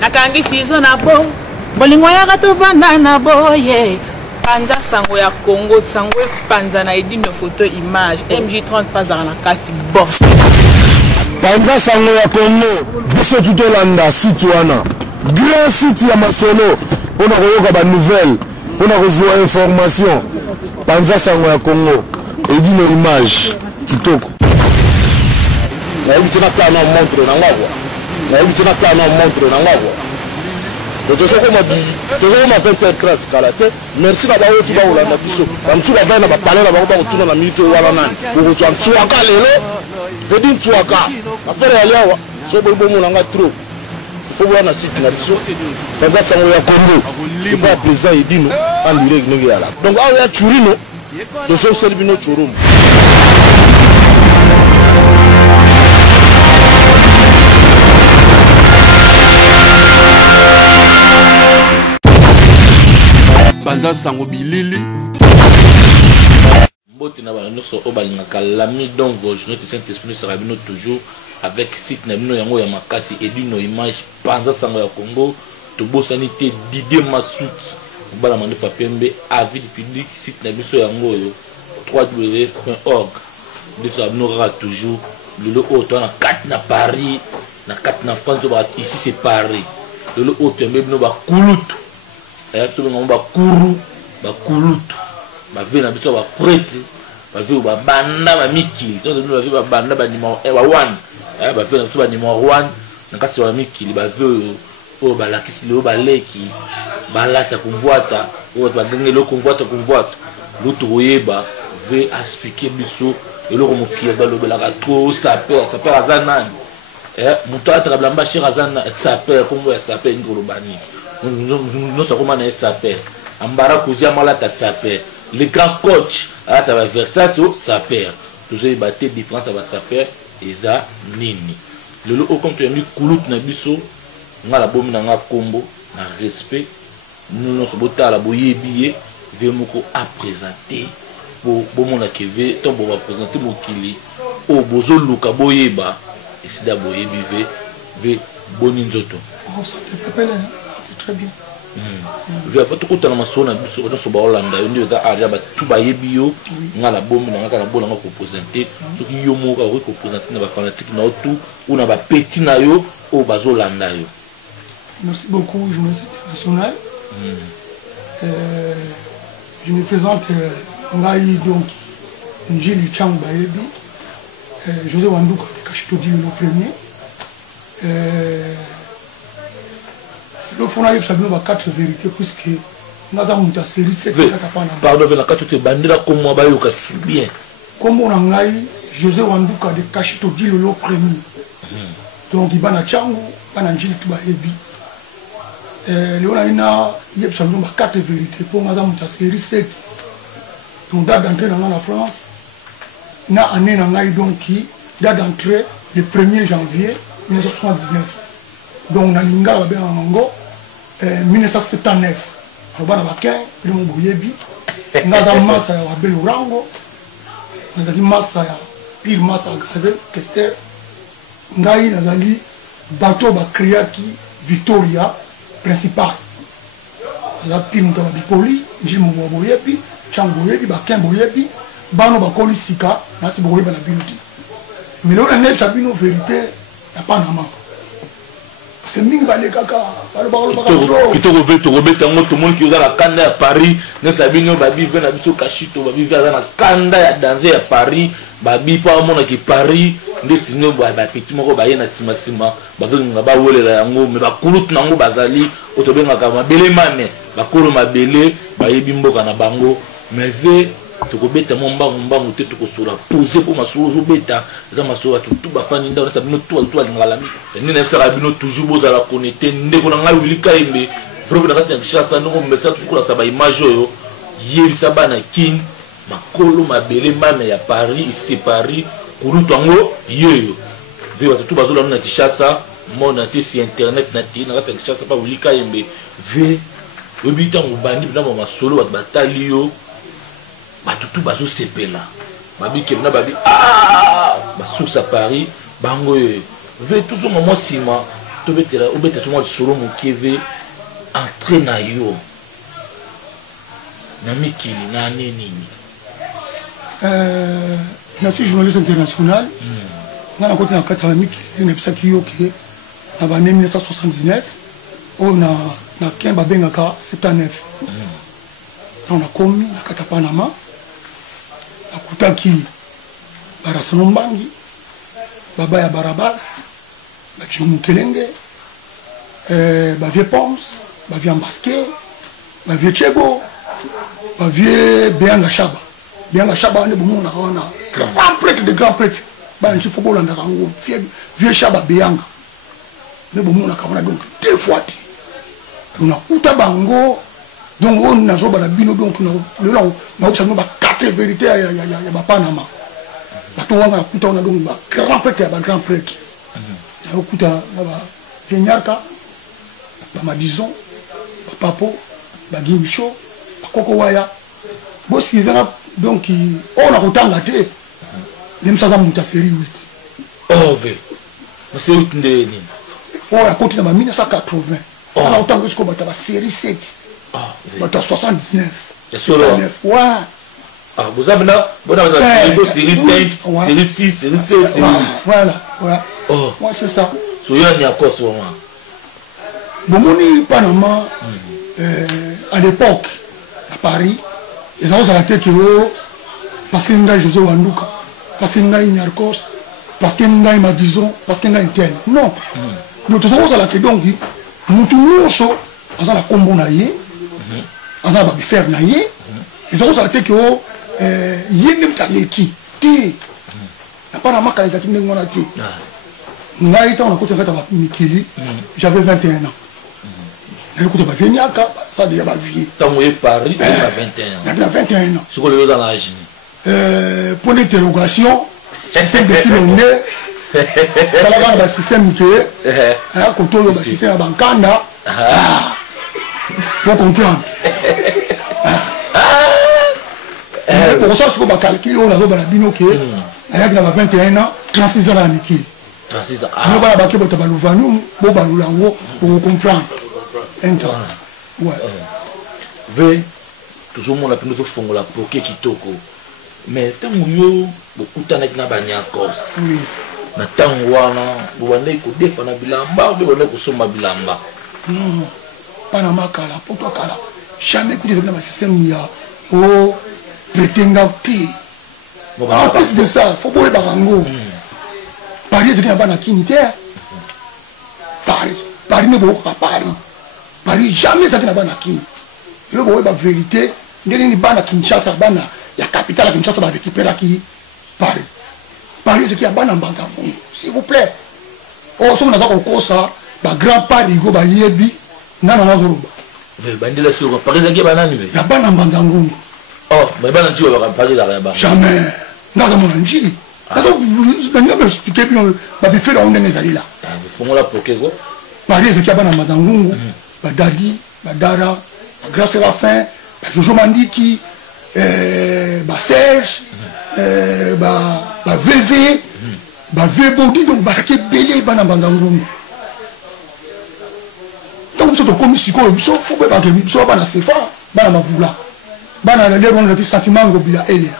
nakangi sizo na bo bolingo ya to vanda na boye panza sango ya Congo sango panza na edino photo image MJ30 pas dans la carte boss panza sango ya Congo biso tutolanda site wana grand site ya masolo pona koyoka ba nouvelle pona kozwa information panza sango ya Congo edino image kitoko na ubitina kana montre na ngwa na ubitina kana montre na ngwa to so ko ma 20h30 kala te merci na ba otu ba olanda biso ba msu ba vana ba palela ba ko tuna na minute wala nani ko tswa mtsuaka lelo vedi mtsuaka afere ya lewa so bo mo nanga trop faut voir na site na biso panza sango ya Congo et pas président edino en direct no yala donc awa ya churino to so selbino churum Banda sango bilili mbote na ba nyonso o balingaka lami donc vos journalistes Saint-Esprit sera bino toujours avec site na bino yango ya makasi edino image panza sango ya Congo to bosani te Didier Masuki bala mandefa pembe avis du public site na biso yango yo www.org biso bino ra toujours le auto na 4 na Paris na 4 na France ici c'est Paris le auto bino ba kulutu absolument ba kuru ba kulutu ba vena biso ba prêtre ba vena ba banda ba mikili donc nous ba banda ba numéro 1 ba vena biso ba numéro 1 na kasi ba mikili ba vena o ba lakisi le ba leki ba lata convoita o ba ngelo convoita lutu oyeba ve expliquer biso eloko mokia ba lobela ka trop ça perd azana muto atrabla cher azana ça perd comme ça perd ngolobani nous sommes comme un sapeur. Ambara Kouzia Malata sapeur. Le grand coach à la Versace sapeur. Toujours il battait différence avec sapeur et ça nini. Le lot au compte de Koulout Nabiso, on a la bombe dans combo, na respect. Nous nous sommes à la boye billet. Vemoko à présenter pour bon la keve tant pour présenter mon kili. Au bozo luka boyeba et c'est d'abord bivé ve boninzoto. Oh ça te rappelle très bien. Via pas tout dans ma zone de so ba Hollande on dit ça aria ba tout ba yebio ngala bombe na ngala bona ngako présenter ce qui yo mo ka ko présenter na ba fanatique na tout ou na ba petit na yo o bazo landa yo. Merci beaucoup journaliste international. Je me présente ngai donc Njili Chang Bayebi José Wanduka de Kachitodi le premier. Le fond a eu 4 vérités puisque nous avons une série 7 pardon la 4 te bandira comme moi ba yo ka bien comme on a José Wanduka de Kachitodi le premier. Donc il bana changu bana Njili tuba ebi on a une 4 vérités pour nous avons une série 7 donc date d'entrée dans la France na année na donc qui date d'entrée le 1er janvier 1979 donc na linga ba benango 1979 robana bakin le moboyebi ngaza masa ya belurango nazali masa ya pire masa gazel kester ngai nazali bateau ba kriaki Victoria principal la pire muto ba bipoli nji moboyebi chango yebi bakin boyebi bano bakoli sika na si boyebi na binuti mais là on a sabino vérité ya panama. C'est mingi balé kaka plutôt que robeta tout le monde qui usa la kanda à Paris ne sabino babi vena biso kashito babi vena na kanda ya danser à Paris babi pa mona ki Paris nde sino ba petit moko ba yena sima ba to ngaba wolela yango me ba kulut nango bazali otobenga kama bele mame ba kolo mabele ba yebi mboka na bango mais ve tokobeta mbangu te tokosola poser pour masolo beta za masolo tout ba fani nda na bino tout ngalami ni na fsara bino toujours bozala connecter ndeko na ngai wilika imbe vraiment na kati chasa ndongo mbesa tukula sa ba image yo yebisa bana kin makolo mabele mame ya Paris ici Paris kulutu ngo yeyo ve tout bazola na Kinshasa mona te si internet na ti na kati Kinshasa pa wilika imbe ve obita ngubandi na masolo ba batali yo batutu bazo sepela babi kemna babi basource à Paris bango ve toujours moment sima tobetela obeta tout monde solo mon kieve entré na yo na mikili na nini je suis journaliste international on a côté en 80 qui est qui yoké en 1979 on a Kemba Bengaka 79 on a commis à Katapanama à Kutaki Barasanombangi Baba ya Barabas Bakimu Kelenge Bavie Poms Bavie Ambasque Bavie Chebo Bavie Beanga Shaba Beanga Shaba on est bon on a grand prêtre de grand prêtre ban ci football ndaka ngo vieux Shaba Beanga ne bon on a donc deux fois on a kuta bango donc on a joba la bino donc le là on a ça nous ba quatre vérités ya Panama bato wana kuta on a donc ba grand prêtre ya kuta ba Kenyarka ba Madison ba Papo ba Gimsho ba Koko Waya bosi zana donc on a kutanga te même ça dans série 8 oh ve c'est 8 ndeni oh la côté na 1980 on a autant que ce qu'on bat série 7 bata 79 et solo ouais ah vous avez là série 5 série 6 série 7 série 8 voilà ouais oh moi c'est ça so yo ni akos moment bomoni Panama à l'époque à Paris les gens à la tête que parce que ngai José Wanduka parce que ngai Nyarkos parce que ngai Madison parce que ngai tel non donc tout ça on la tête donc mutu nyonso aza la kombo na ye aza ba faire na ye les gens à la tête que yende mtaleki ti na pas na makala za kinengo na ti ngai ta on a côté ngata ba mikili j'avais 21 ans na côté ba Vieniaka ça déjà ba vieux tant est Paris à 21 ans na 21 ans ce que le dans l'âge point d'interrogation système de kilomètres kala ba système que ko to ba système ya bankanda pour comprendre pour ça ce qu'on va calculer on a zo ba bino que ayaki na 21 ans 36 ans à Niki 36 ans no ba ba ke bota ba luvanu bo ba lulango pour comprendre entend ouais ve toujours mon apino to fongola poke kitoko mais tango yo bokutana na banyakos na tango wana bobandai kodefa na bilamba bobandai kosomba bilamba non Panama kala poto kala jamais écouté na système ya o prétendante en plus de ça faut boire barango Paris c'est pas na kinité Paris ne boka Paris jamais ça na ba na kin le boire ba vérité ndeni ni bana Kinshasa bana ya capitale Kinshasa va récupérer qui Paris c'est qui a ban en bantam s'il vous plaît oh so na za ko ça ba grand Paris go ba yebi nana na zoroba ve bandela sur Paris qui ba nani ve ya ban en bantam oh mais ban nji ba Paris la ba jamais ngaza mon njili donc vous n'avez expliqué bien ba bi faire on est allé là fongola pokego Paris c'est qui a ban en bantam ba Dadi ba Dara ba Grand Séraphin ba Jojo Mandiki ba Serge ba VV ba VBody donc ba ke belé ba na bandangu donc so to komi siko so faut ba ke so ba na sefa ba na mavula ba na le ron le sentiment ngo bila ele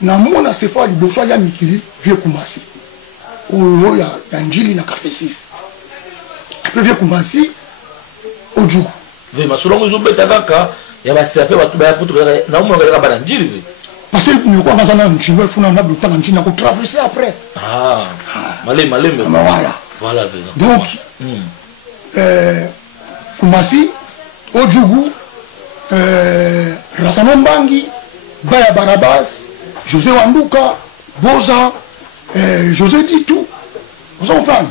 na mona sefa li boso ya mikili vieux Kumasi o ya njili na carte 6 après vieux Kumasi o jugo ve masolongo zo beta kaka ya ba sepe ba tuba ya putu na mo ngala ba njili parce que nous quoi dans un cheval fou na le temps on a traverser après malé voilà donc Kumasi Ojugu Rasanombangi Baya Barabas José Wanduka Boza José Ditou vous comprenez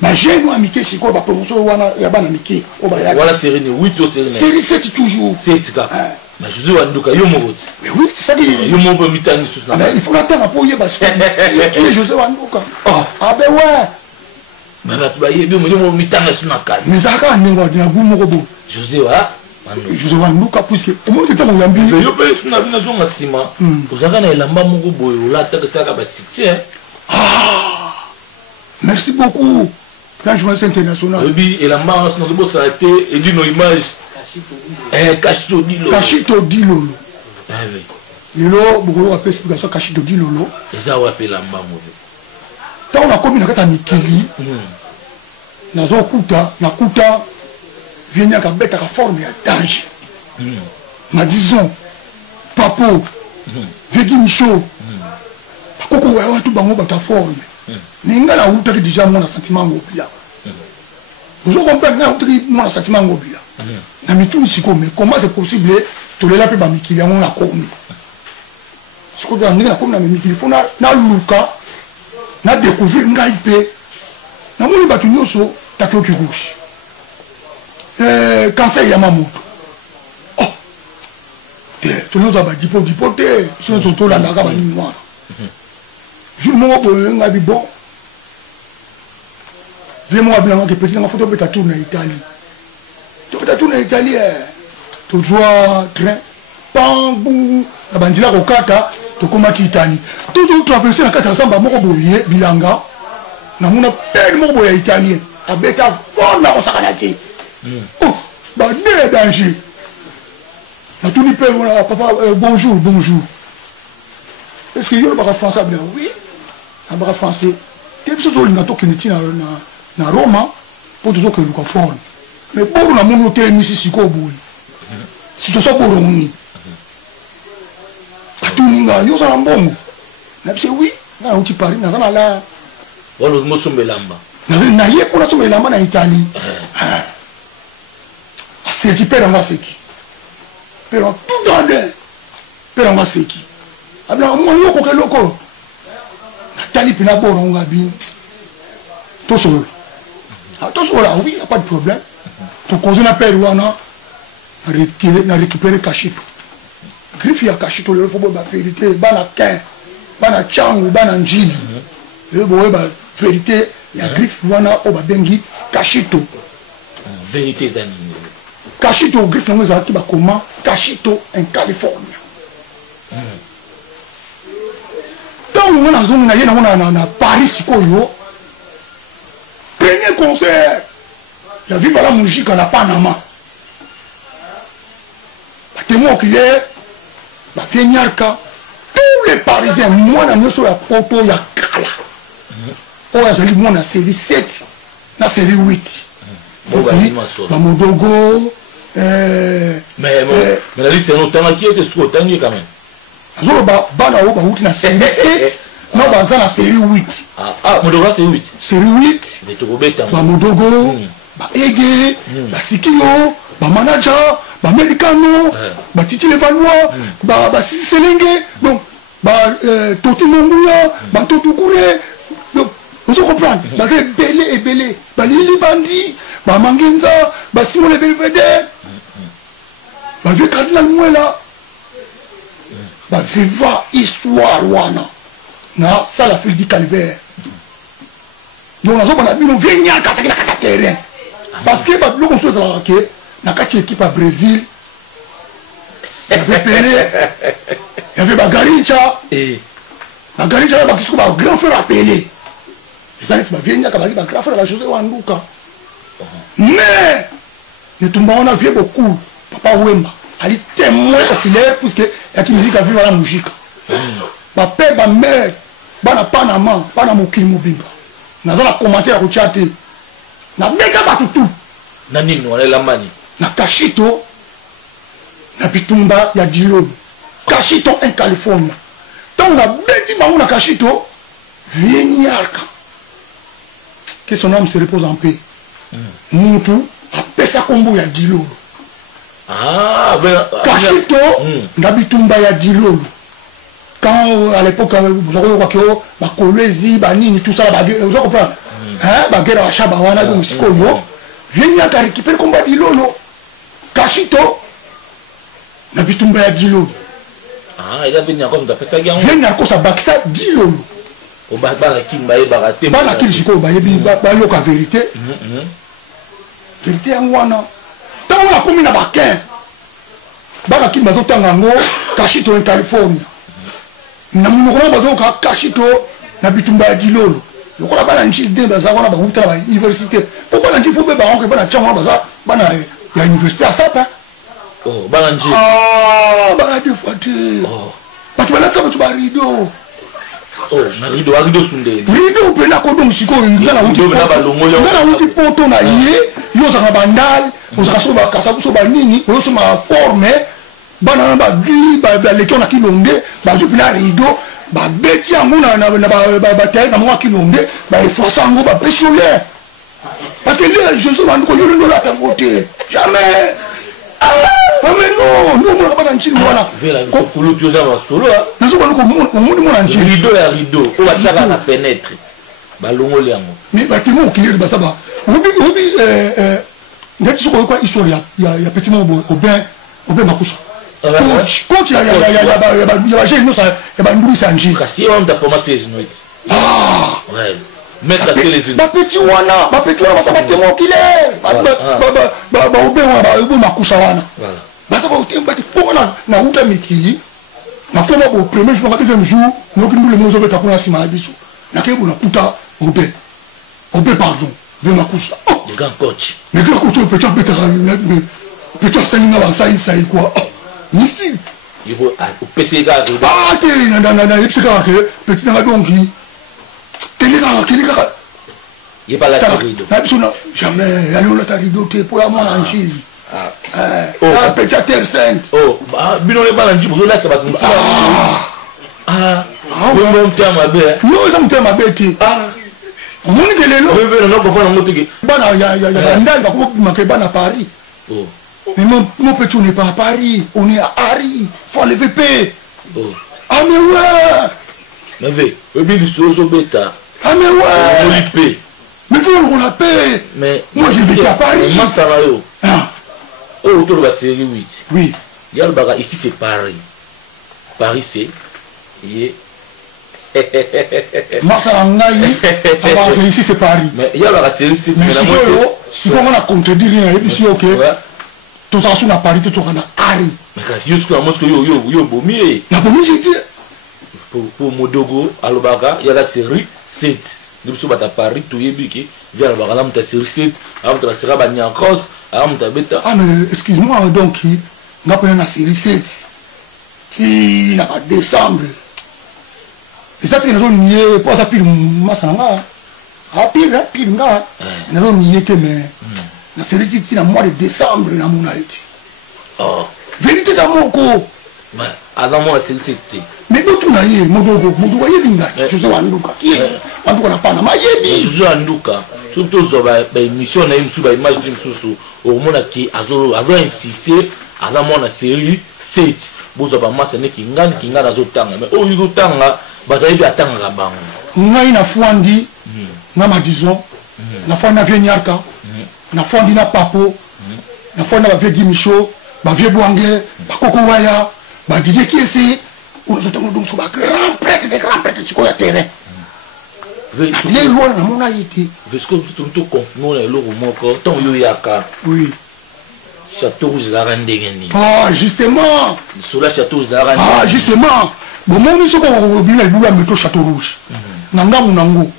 mais j'ai nous amitié c'est quoi ba promotion wana ya bana miki o ba ya voilà série 8 ou série 7 toujours 7 ka mais José Wanduka yo mo mais oui c'est ça qui yo mo ba mitani sous ah ben il faut attendre pour y parce que qui est José Wanduka ah ben ouais mais ba yebi mo mitanga sous na kali mais ça ka ningo na gumo ko bo José wa José Wanduka puisque au moins temps on yambi yo pe sous na bina zonga sima ozaka na elamba moko boyo la ta ka saka ba 6 merci beaucoup grand journaliste international. Oui, et la marche, nous avons s'arrêter et dit nos images. Kashito Dilolo. Kashito Dilolo. Ah oui. Lelo, beaucoup appellent explication Kashito Dilolo. Et ça, on appelle la maman. Tant on a commis dans Mikili, nazo kuta, vient à bête à forme à danger. Ma disons, Papo, Vegi Michaud, Koko wa tout bango bata forme. Ninga la outa qui déjà mon sentiment ngobia. Vous comprenez na outa qui mon sentiment ngobia. Na mitu misiko mais comment c'est possible to lela pe ba Mikili on a commis. Ce qu'on a ninga na commis na Mikili faut na luka. Na découvrir ngai pe na moni batu nyoso takio kigushi cancer ya mamoto oh tu nous as dit dipoté sur ton tour là na ba ni moi jour mo bo ngabi bon vraiment bien que petit na photo beta tour na Italie to beta tour na Italie to joie train pambou na bandila ko kata to komati Italie toujours traverser na kata samba moko boye bilanga na muna père moko boye italien abeta forme na osakana ti oh ba de danger na tout ni père voilà papa bonjour est-ce que yo ba français bien oui ba français que biso to linga to kiniti na Roma pour toujours que lu ko forme mais pour na munu hotel ni siko boye si to so boroni atuninga yo za mbongo na bise oui na uti Paris na zana la walo mosombe lamba na ye pour la sombe lamba na Italie c'est qui perd en seki pero tout dans de perd en seki abla mo loko ke loko na tali pina boro ngabi to solo oui y a pas de problème pour causer na peruana na récupérer Kashito griffe ya Kashito le faut ba vérité bana ken bana changu bana njili le boye ba vérité ya griffe wana o ba bengi Kashito vérité zani Kashito griffe nango za ki ba comment Kashito en Californie donc on a zone na ye na Paris koyo premier concert ya Viva la musique na Panama ba témoin qui est ba Nyarka tous les Parisiens moi na nyoso ya poto ya kala o ya zali moi na série 7 na série 8 ba Modogo mais la liste est notamment qui était sous autant quand même azolo ba bana o ba wuti na série 7 non ba za na série 8 Modogo c'est 8 série 8 mais to beta ba Modogo ba Ege ba Sikio ba manager ba Americano ba Titi Levallois ba Sisi Selenge donc ba Toti Monguya ba Totu Kouré donc vous comprenez ba belé ba Lili Bandi ba Mangenza ba Simon le Belvedere ba vieux cardinal Mouela ba viva histoire wana na sala fil du calvaire donc nazo bana bino vieux nyaka takina kata terrain parce que ba bloko so za ke na kati équipe à Brésil il y avait Pelé il y avait Bagarincha Bagarincha ba kisiko ba grand frère à Pelé ils allaient ba vieux nyaka ba grand frère ba José Wanduka mais ne tomba on a vu beaucoup papa Wemba ali témoin oculaire puisque ya ki musique a vivre la musique ba père ba mère bana Panama bana mokili mobimba naza na commentaire ko chat na beka ba tutu na nini wala la mani na Kashito na bitumba ya Dilolo Kashito en Californie donc na beti bango na Kashito Nyarka que son âme se repose en paix mutu apesa kombo ya Dilolo Kashito na bitumba ya Dilolo quand à l'époque vous avez vu que ba kolezi ba nini tout ça ba vous comprenez ba guerre wa shaba wana donc sikoyo vient à récupérer combat Dilolo Kashito na bitumba ya Dilolo il a venu encore d'apesa gang vient à cause bakisa Dilolo o ba kimba e baraté ba la kili sikoyo ba yebi ba yo ka vérité vérité en wana tant on a commis na bakin ba la kili bazo tangango Kashito en Californie na munoko bazo ka Kashito na bitumba ya Dilolo lokola bana njili de baza wana bauta ba université po bana njili fo be ba onke bana chama baza bana ya université à sapa oh bana njili bana deux fois deux batu bana tsaba tu ba rideau oh na rideau sunde rideau pe na ko donc siko ngala uti poto na ye yo za bandal o za so ba kasa so ba nini o so ma forme bana ba du ba lekon na kilonde ba du na rideau ba beti yango na ba taille na moi kilonde ba efforcer yango ba pécholer parce que les Jésus va nous connaître la tangote jamais mais non moi pas dans chine voilà pour le tu vas solo na so ba ko mo na chine rideau o ba taka na fenêtre ba longole yango mais ba temo ki ba ça ba obi ndeti so ko kwa histoire ya petit mo oben makusa coach ya jeune no ça ya ba nduri sanji kasi on da formation les nuits ouais mettre les ba petit wana ça ba temo ki le ba oben ba makusa wana voilà ba ça ba otemba ti pona na uta mikili na koma bo premier jour na deuxième jour no ki ndule mozo beta kuna sima biso na ke bona puta oben pardon be makusa le grand coach mais grand coach peut-être salinga ba sai quoi ici il faut PC ga te na ipsika ke petit na donki kelika il pas la rideau na biso na jamais aller la rideau te pour la mona njili petit terre sainte bino le bana njili bozola sa bato bon terme abe no ça me terme abe te omoni de lelo non comprendre ngo teke bana ya ndani ba ko bimaka bana Paris mais mon petit on n'est pas à Paris on est à Paris faut lever paix ah mais ouais mais bien so beta ah mais ouais mais faut on la paix mais moi j'habite à Paris moi ça va yo autour de la série 8 oui il y a le baga ici c'est Paris c'est Masa ngai aba ici c'est Paris mais il y a la série 7 mais si on a contredire na ici OK tout ça sur la Paris tout on a Paris mais quand jusqu'à moi que yo bomi na bomi j'étais pour Modogo alobaka il y a la série 7 nous sommes à Paris tout yebiki via la baga la série 7 avant la série ba Nyankos avant ta beta mais excuse-moi donc n'a pas la série 7 si na pas décembre et ça que nous on nié pour ça pile masanga pile nga nous on nié que mais la série 7 na mois de décembre na mon haïti vérité ça moko mais avant moi la série 7 mais tout na yé modogo yebinga je sais wanduka wanduka na pana ma yebi je wanduka surtout zo ba émission na imsu ba image dimsusu au mona ki azo insister avant moi la série 7 bozo ba masa ne kinga na zo tanga mais o yugo tanga ba tayi ba tanga bango ngai na fuandi na madison na fuandi na Vienyarka na fuandi na papo na fuandi na ba vie Micho ba vie Bwange ba Koko Waya ba Didier Kiesi on zo tango donc so ba grand prêtre siko ya terrain les lois na mona yiti parce que tout confirmer le moko ton yo yaka oui Château Rouge la rendengeni justement sur la Château Rouge la rendengeni justement bon mon miso ko bina ibula métro Château Rouge nangamu nango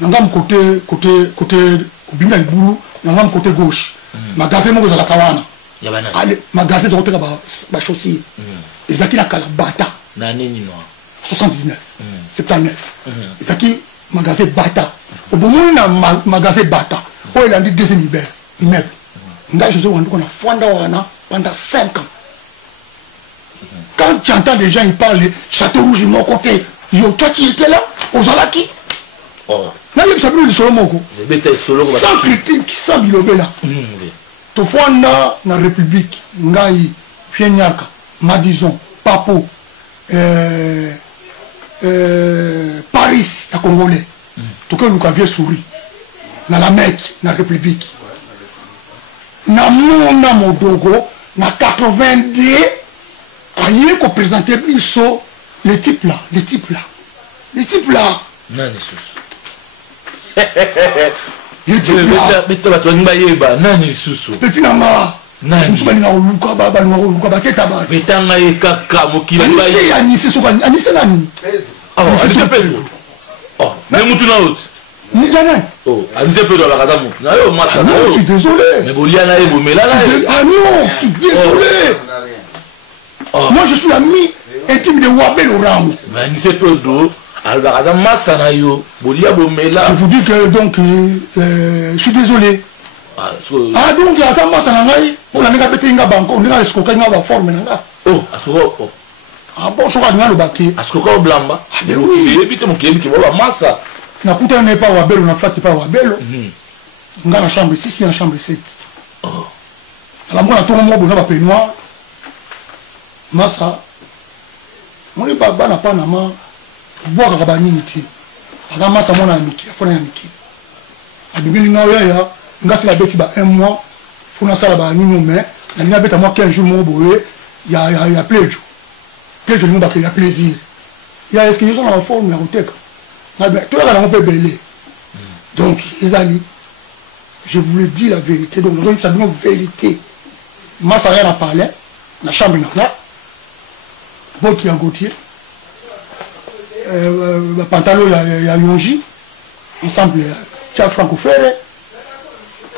nangam côté bina ibulu nangam côté gauche magasin moko za la kawana yabana allez magasin za koteka ba chaussures ezaki na kala bata na nini no 79 79 ezaki magasin bata obomoni na magasin bata o elandi deuxième immeuble nga José Wanduko na fwanda wana pendant 5 ans quand tu entends des gens ils parlent Château Rouge de mon côté yo toi tu étais là aux alaki na yeb sabu le solo moko sans critique sans bilobela to fwanda na république ngai Vienyarka Madison Papo Paris ya Congolais to ke luka vie souris na la Mecque na république na mona modogo na 82 aye ko présenter biso les types là nani sus les types là beta bato ngba yeba nani susu petit nanga nani musubani na oluka baba na oluka baketa ba betanga ye kaka mokila ba ye anise so anise nani anise Pedro Oh, mais Moutuna haute. Oh, amusez peu dans la rada Moutuna. Oh, moi, ah non, je suis désolé. Mais Boliana et Bomela là. Ah non, je suis désolé. Oh. Moi, je suis l'ami intime de Wabel Orango. Mais amusez peu d'eau. Alors, la rada Massana yo. Bolia Bomela. Je vous dis que donc, je suis désolé. Ah donc, il y a ça, Massana. On a pas pété une banque, on a escroqué une forme. Oh, à ce moment. Ah bon, je crois que nous allons baquer. À ce qu'on blamba. Ah mais oui. Et puis, mon qui va massa. Na kuta n'est pas Wabel, on a flatté pas Wabel. On a la chambre 6, il y a la chambre 7. Alors, moi, on a tout le monde, on a pas noir. Massa. On est pas ban à Panama. Boire à Rabanimiti. Alors, Massa, mon ami, il faut un ami. À Bibili, il y a la bête un mois. Il faut que ça là-bas, il y a bête à moi 15 jours, il y a plaisir. Plaisir, il y a plaisir. Il y a est-ce qu'ils sont en forme, il y a tout le monde a un peu belé. Donc, les amis, je vous le dis la vérité. Donc, nous avons une vérité. Moi, ça n'a rien à parler. La chambre est là. Gauthier à Gauthier. Le pantalon, il y a Yonji. Ensemble, il y a Franco Ferre.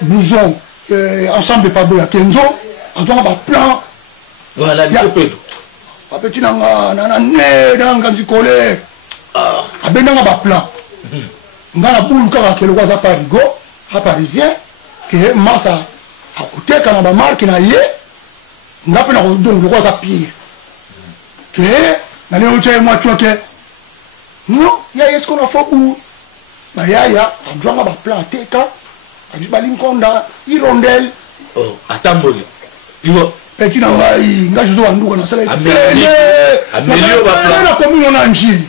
Blouson, ensemble, il y a Kenzo. On doit avoir plein. Voilà, il y a peu. Petit nanga, nanga, collé. Abendanga ba plan. Ngana bulu kaka kelo kwa za parigo, a parisien que massa a côté kana ba marque na ye. Ngape na donc le kwa za pire. Que na ne oche moi choke. Non, ya est-ce qu'on a fait ou ba ya adwanga ba plan teka. Adi ba linkonda irondel. Oh, atamboli. Tu vois petit nanga nga jozo wanduko na sala. Amelio ba plan. Na komi on anjili.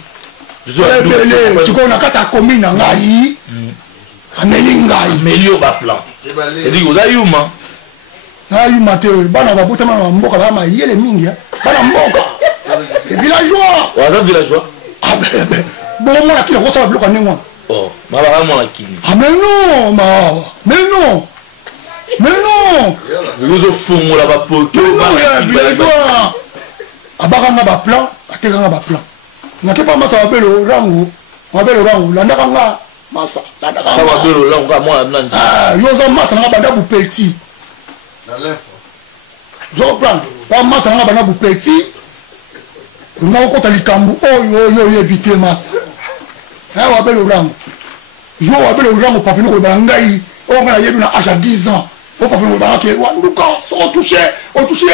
Tu connais kata commune ngai ameli ngai Amelio ba plan et vous avez yuma na yuma te bana ba botama na mboka ba ma yele mingi bana mboka et villageois wa villageois ah bon moi qui ko ça bloka nengwa oh ma ba mo la kini ah mais non vous au fond la ba poto non villageois abaka nga ba plan ateka nga ba plan nake pas massa Wabelo rango landaka nga massa landaka nga Wabelo rango ka moi nandi ah yoza massa nga banda bu petit na lefo zo prendre pas massa nga banda bu petit nga ko ta likambu yo yebite massa Wabelo rango pas venir ko ba ngai o nga yebi na âge à 10 ans o pas venir ba ke wanduka so toucher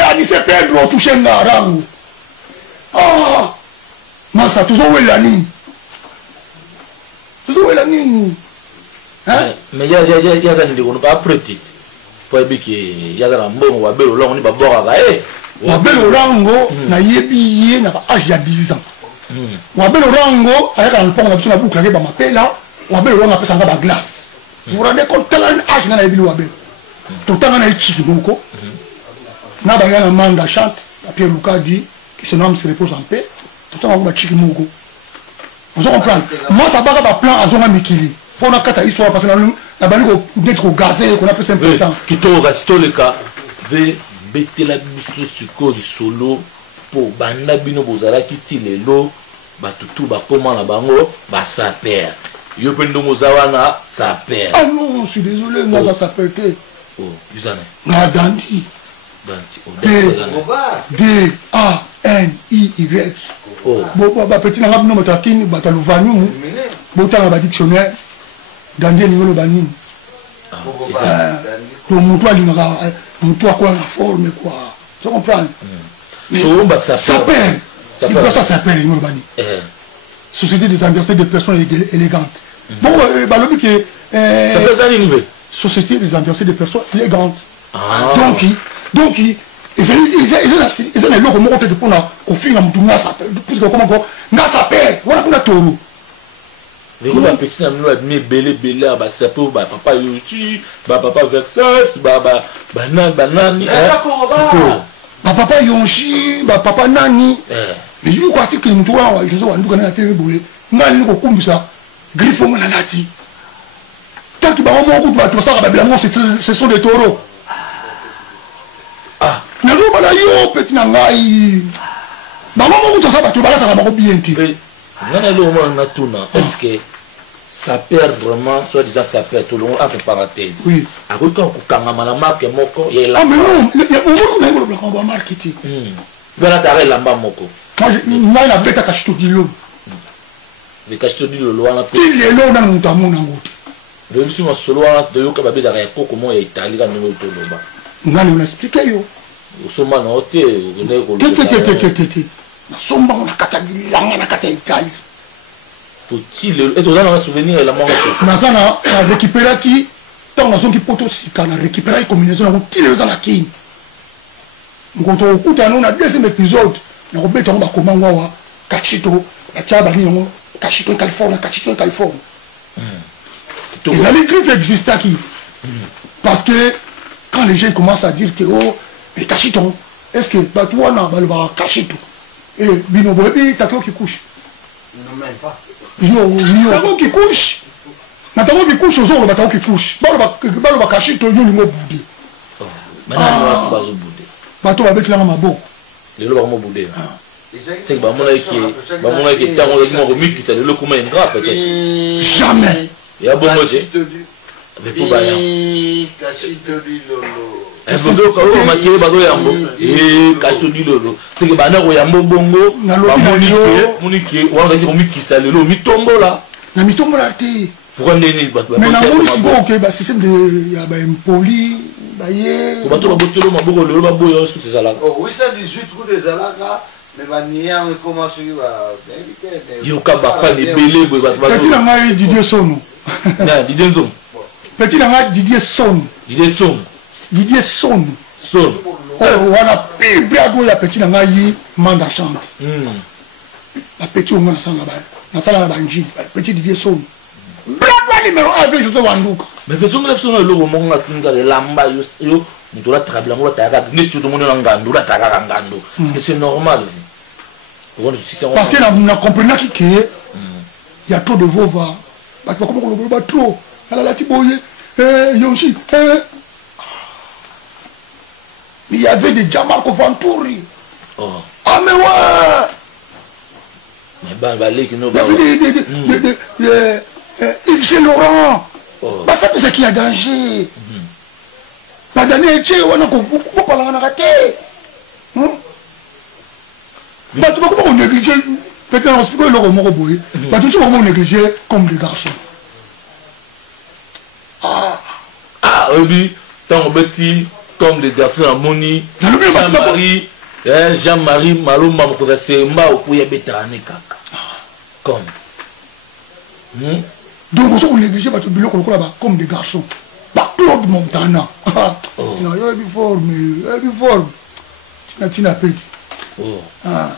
à 17 Pedro o toucher nga rango ah Massa, toujours où est la ligne? Toujours où est la ligne? Hein? Mais il y a des gens qui pas petits. Pour dire qu'il y a des gens qui Wabelo Rango, on n'est pas bon à gagner. Wabelo Rango, na yebi na âge de 10 ans. Wabelo Rango, avec un pont, on a besoin de boucler, on m'appelle là. Wabelo Rango a fait ça dans la glace. Vous vous rendez compte, tel âge na yebi Wabelo. Tout le temps, on a eu Chikimoko. Na ba yana manda chante, Pierre Luca dit que son âme se repose en paix. Tout le temps, on a Chikimoko. Vous comprenez? Moi, ça va pas plan à Zonga Mikili. Faut qu'on ait une histoire parce que la balle est gazée, qu'on a plus d'importance. Qui t'ont resté le cas de bêter la biso suko du solo pour banda bino bozala qui tire l'eau, batutu bakoma la bango, ba ça perd. Yo pendo mozawana, ça perd. Ah non, je suis désolé, moi ça perd. Oh, Yuzane. Na Dandi. D-A-N-I-Y. Bon, petit n'a pas de nom de Takin, Batalovanou, Botan va dictionnaire, Dandi niveau le banine. Pour mon toit, quoi, la forme, quoi. Tu comprends? Ça perd. C'est pour ça ça perd, le banine. Société des ambiancés de personnes élégantes. Bon, le qui est. Ça fait ça, l'innové. Société des ambiancés de personnes élégantes. Donc, ils ont les locaux qui ont fait un peu de temps. Nga sapere, wana kuna toro. Vous avez petit nous admis belé bah ça peut bah papa Yoshi, bah papa Vexas, bah banani. Bah papa Yoshi, bah papa nani. Mais you quoi que nous toi je sais wanduka na télé boye. Ngani ko kumbisa griffon na lati. Tant que bah on ko ba to ça ba blanc ce sont des taureaux. Ah, na zo bala yo petit na ngai. Bah maman ko to ça ba to bala ta ba ko bien ti. Nana lo mo na tuna est-ce que ça perd vraiment, soit disant ça perd tout le monde, entre parenthèses. Oui. Après, quand on a la marque, il y a la ah, mais non, on va marketer. Voilà, t'as la moko. Moi, je la bête à cacher tout le monde. Le cachetot du lolo, on a pu. Il est là dans mon tamon en route. Le monsieur solo, on a pu dire comment il est italien dans le Toloba. On a expliqué. Au sommet, on a été. Somba on a katabili langa na kata Italie. Faut-il est-ce que on a souvenir la manque. Nazana a récupéré qui tant na zonki poto sika na récupérer combinaison na tile za na king. Ngoto okuta na deuxième épisode na ko beto ba komangwa wa Kachito ya chaba ni ngo Kachito en Californie, Kachito en Californie. Et la griffe existe qui parce que quand les gens commencent à dire que oh mais Kachito est-ce que bah toi na ba le ba Kachito et binobo et takio qui couche. Non même pas. Yo takio qui couche. Na takio qui couche aux autres ba takio qui couche. Ba le ba Kachito yo lingo boudé. Maintenant on va se bouder. Ba to ba bet la mabo. Le lo ba mo boudé. C'est que ba mon qui tant on a remis qui c'est le comment un drap peut-être. Jamais. Il y a bon manger. Mais pour ba ya. Kachito di lolo. C'est que bana koyambo bongo moniki wanga ki komikisa lelo mitombola na mitombola te pourquoi ndeni mais na moni bon que ba système de ya ba impoli ba ye ko bato ba botelo maboko lelo ba boyo sous ces alaka oh 818 rue des alaka mais ba niya comment sur ba yo ka ba fa ni belé bo ba petit na ngai Didier Sono na Didier Sono petit na ngai Didier Sono Didier Son. Son. Oh, on a payé à la petite nangayi manda chante. La petite on a sanga ba. Na sala ba nji. Petit Didier Son. Bravo numéro 1 avec José Wanduka. Mais faisons le son le monga kinga lamba yo mutola trabla ngwa taka ni surtout mon ngando la taka ngando. Parce que c'est normal. Parce que na comprenant qui il y a trop de vova. Parce que comment on le trop. Ala la tiboye Yonchi mais il y avait des Gianmarco Venturi. Oh. Ah mais ouais. Mais ben balé qui nous. Il y avait des Yves Saint Laurent. Bah ça c'est qui a danger. Bah dernier tché on a beaucoup parlé en raté. Bah tu vois comment on néglige. Peut-être on se peut le roman boy. Bah tout ça on néglige comme des garçons. Ah oui, tant petit. Comme les garçons à Moni, Jean-Marie Maloma c'est m'a au pouya bétane kaka. Comme. Donc on néglige pas tout le monde comme des garçons. Pas Claude Montana. Il a eu forme. Tina petit. Oh. Ah.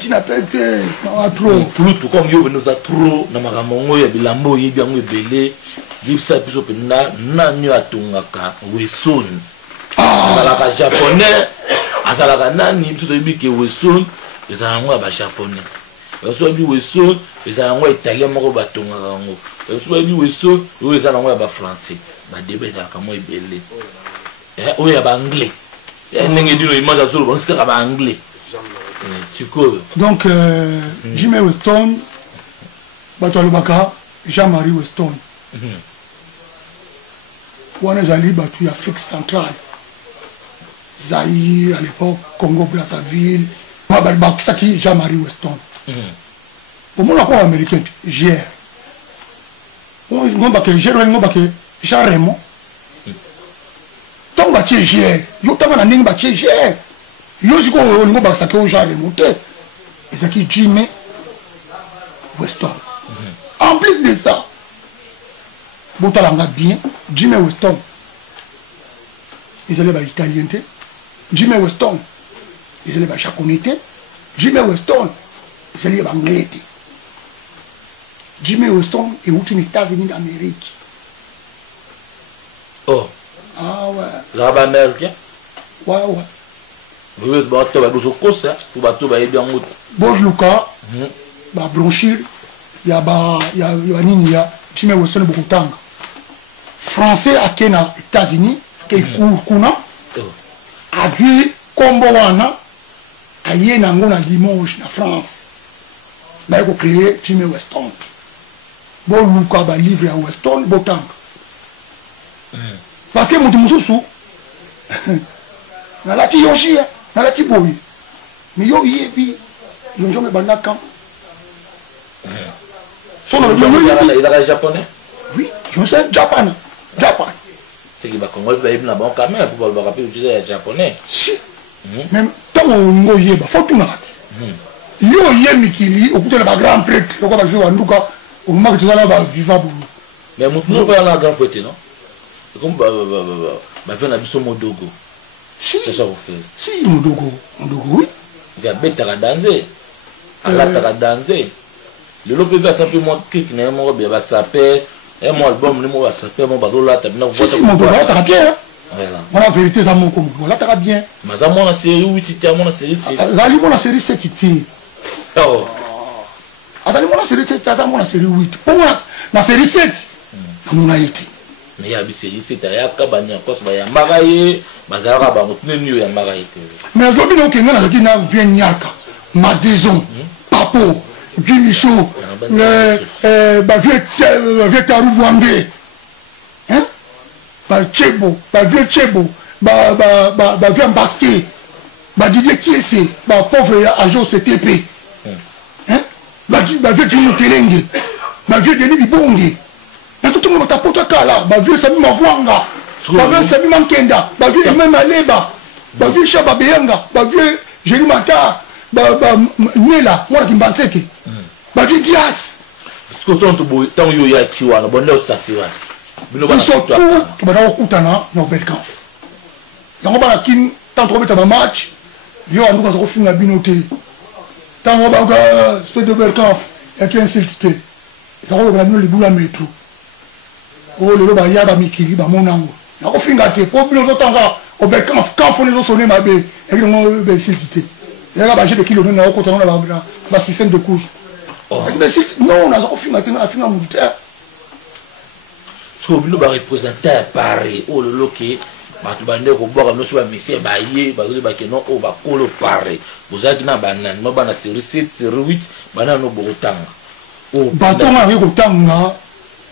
Tina petit. Trop. Tout comme yo nous a trop na maramongo ya bilambo yi biango belé. Vipsa piso pena nanyo atungaka weson azalaka japonais azalaka nani biso toyebi ke weson ezala yango ya bajaponais biso bayebi weson ezala yango ya italien moko batongaka yango biso bayebi weson oyo ezala yango ya bafrançais badebe ezalaka mo ebele oyo ya baanglais ndenge dino image azolo bango kaka baanglais sikoyo donc Jimmy Weston bato alobaka Jean-Marie Weston on est allé battu l'Afrique centrale, Zaïre à l'époque, Congo Brazzaville, Babaki Jean-Marie Weston. Pour moi, on américain, GR. On a Jean Raymond. Tant que GR, yo t'as un bâti GR. Yo si on a battu Jean Raymond. Et c'est qui Jimmy Weston. En plus de ça, Botalanga bien, Jimmy Weston. Ils allaient à l'italien. Jimmy Weston. Ils allaient à Chaconité. Jimmy Weston. Ils allaient à l'anglais. Jimmy Weston est où les États-Unis d'Amérique. Oh. Ah ouais. Là-bas américain. Ouais, ouais. Vous êtes battu à vous au ça pour battre à aider en route. Bon, Lucas, bah, bronchir, il y a Nini, il y a Jimmy Weston beaucoup de temps. Français à Kenya, États-Unis, qui est Kuna, a dû Komboana, à Yenango, à Limoges, en France. Mais il faut créer Jimmy Weston. boluka balivre ya Weston botanga parce que moto mosusu nalati yoshi nalati boye mais yo yebi yonjo me bandaka sono il est japonais. oui je sais Japan c'est qui va congolais va na bon quand même pour le rappeler utiliser japonais si même tant ngo yeba faut tout nati yo yemikili okutela ba grand prêtre lokwa ba jouer nduka au moment que tu vas là va vivre bon mais mutu pas la grand prêtre non c'est comme ba faire na biso modogo si c'est ça vous fait si modogo oui il va bêta danser ala danser le lope va s'appeler moi kick na mo bien va s'appeler et mon album ni mo va s'appeler mon bazo là tabina voix si modogo ta bien voilà la vérité ça mon comme voilà ta bien mais ça mon série 8 tu mon série 6 ali mon série 7 tu oh azali mon série 7 azali mon série 8 pour moi la série 7 mon a été mais ya bi série 7 ya ka banya cause ba ya magaye bazara ba mutune niyo ya magaye mais je bien que ngana ki na vient nyaka madaison papo Guimicho ba vieux Tarou Bwangé hein ba Chebo ba vieux Chebo ba vieux Mbaské ba Didier Kiese ba pauvre agent CTP hein ba vieux Dino Kelenge ba vieux Denis Bibonge na tout le monde tapoto kala ba vieux Sami Mavwanga ba vieux Sami Mankenda ba vieux Emma Maleba ba vieux Chaba Beyenga ba vieux Jérémy Mata ba Nela mwana Kimbanseke ba vieux Dias ce que sont tout tant yo ya kiwa na bonne osafira bino ba surtout to bana okutana na Belkamp yango bana kin tant trop beta ba match vieux anduka to finga binote tant ba ga sport de Belkamp ya qui insulté ça ko ba bino libula metro o le ba ya ba mikiri ba monango na ko finga te po bino to tanga au Belkamp quand fo les sonner ma be ya ngo be insulté ya ba j'ai de kilo na ko tanga ba système de couche non, on a fait un film militaire. Ce que vous avez représenté à Paris, oh le loquet, tu vas dire que vous avez mis un baillet, vous avez dit que non, on va coller Paris. Vous avez dit que banane, moi banane série 7, série 8, banane no borotang. Oh, bâton na yekotanga.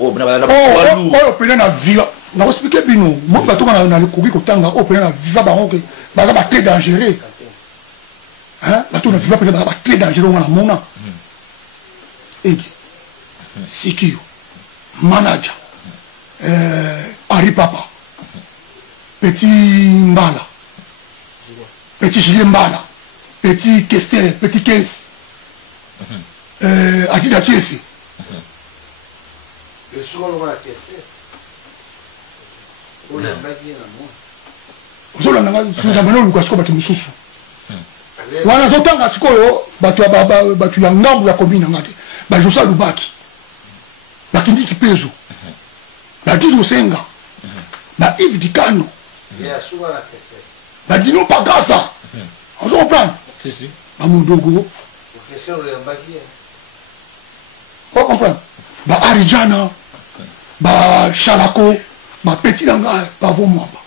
Oh, banane oh, pena na viva. Na expliquer bino, moi bâton na le kobi kotanga, oh pena na viva bango ke, ba très dangereux. Hein? Bâton na viva pena ba très dangereux na mona. Egi, Sikio, manager, Henri Papa, petit Mbala, petit Julien Mbala, petit Kester, petit Kess, Adida Kiesi. Le second on a Kester. On a bagé na moi. Vous avez la manon Lukasko baki mususu. Wana zotanga sikoyo batu ya ngambu ya komina ngate. Ba Josa Lubaki ba Kindiki Pezo ba Dido Senga ba Yves Dikano ba Dino Pagasa on se comprend si ba Modogo on comprend ba Arijana ba Chalako ba Petit Langa ba Vomwamba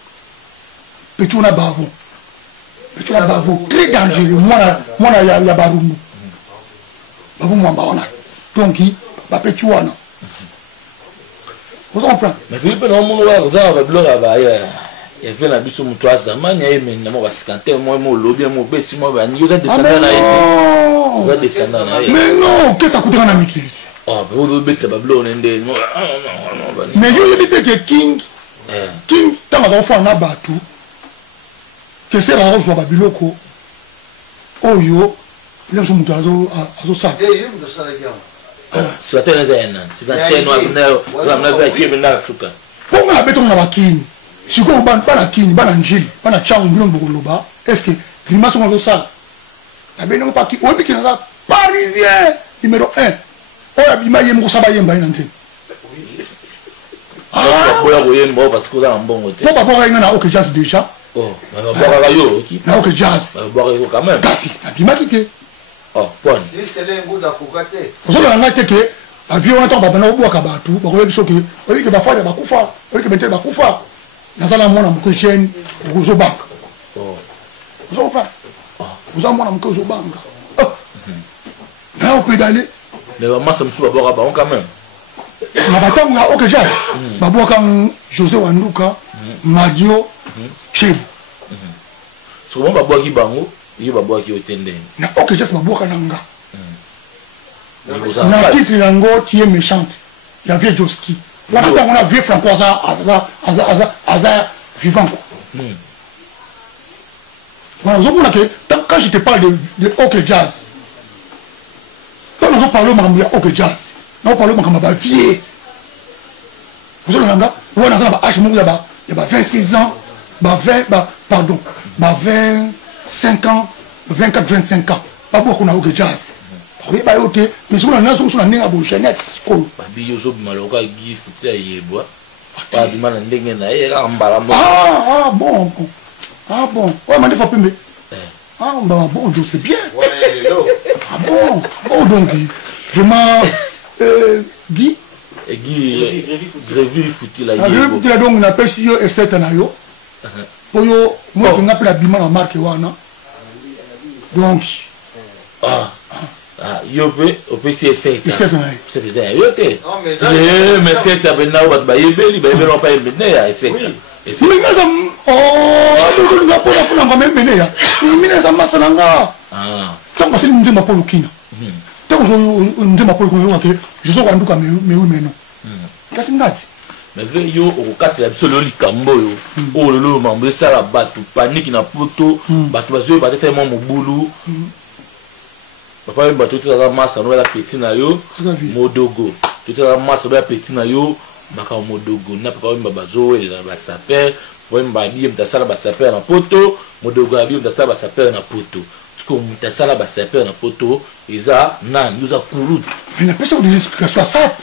Petit na Bavo Petit na Bavo très dangereux mwana ya Barumbu ba Vomwamba ona donc ba petit wana vous comprenez mais Philippe non mon wa za ba bloga ba ya fait na biso mutu azamani ya emena mo basikante mo lobby mo besi mo ba ni yoka descendre na yete za descendre na yete mais non qu'est-ce que ça coûte na mikili oh ba wo beta ba bloga ndé mais yo yebite ke king tanga ba fa na batu que c'est la rose ba biloko oyo le so mutu azo sa c'est la zena c'est la teno na va qui na Afrika ponga na beton na bakini siko bana kini bana njili bana changu bilo ngoloba est-ce que climat sont comme ça la beno pa ki obi kina za parisien numéro 1 oya bima yem ko saba yemba ina ntene boya ko yemba parce que za mbongo te papa boya ngana OK jazz déjà oh boya yo ki na OK jazz boya yo quand même kasi bima kite oh point si c'est les goûts d'akokate ozola nga teke avion wana baba na obwaka batu bakoye biso ke oyi ke bafanya bakufa oyi ke betele bakufa nazala mwana muke jeune okuzobanga ozopa oza mwana muke ozobanga na opedale mais maman ça me souba boka ba quand même na batango ya OK Jazz babwaka José Wanduka Madio Chebu souvent babwaki bango yo babwaki otende na OK Jazz babwaka nanga na titre yango tie méchante ya vieux Joski wana tango na vieux Francois aza vivant voilà quand je te parle de OK Jazz quand nous parlons de OK Jazz nous parlons de vieux vous savez là on a ça H il y a 26 ans 25 ans 24 25 ans pas beaucoup na OK Jazz oui bah OK mais sur la nation sur la nenga bo jeunesse ko babi yo zo maloka gi futa yebwa pas du mal ndenge na era mbala mo bon ouais mais il faut plus bon je sais bien bon donc vraiment Guy Grévi futi la yebo donc on appelle si yo etc na yo pour yo moi on appelle abima na marque wana donc yo pe opesi essaye c'est ça yo te mais c'est ta bena wa ba yebeli ba yebeli pa yebeli ya essaye mais nga donc nga pour même mener ya mine ça masalanga tant que c'est une ndema pour kina tant que ndema pour ko que je suis Wanduka mais oui mais non kasi ngati mais ve yo okatela biso lo likambo yo o lo mambo sala batu panique na poto batu bazo ba te mo mobulu papa bato tout la masse no la petit na yo modogo tout la masse ba petit na yo maka modogo na papa bazo la ba saper wemba bi mtasala ba saper na poto modogo abi mtasala ba saper na poto tuko mtasala ba saper na poto eza na yuza kurutu mais na pesa de l'explication ça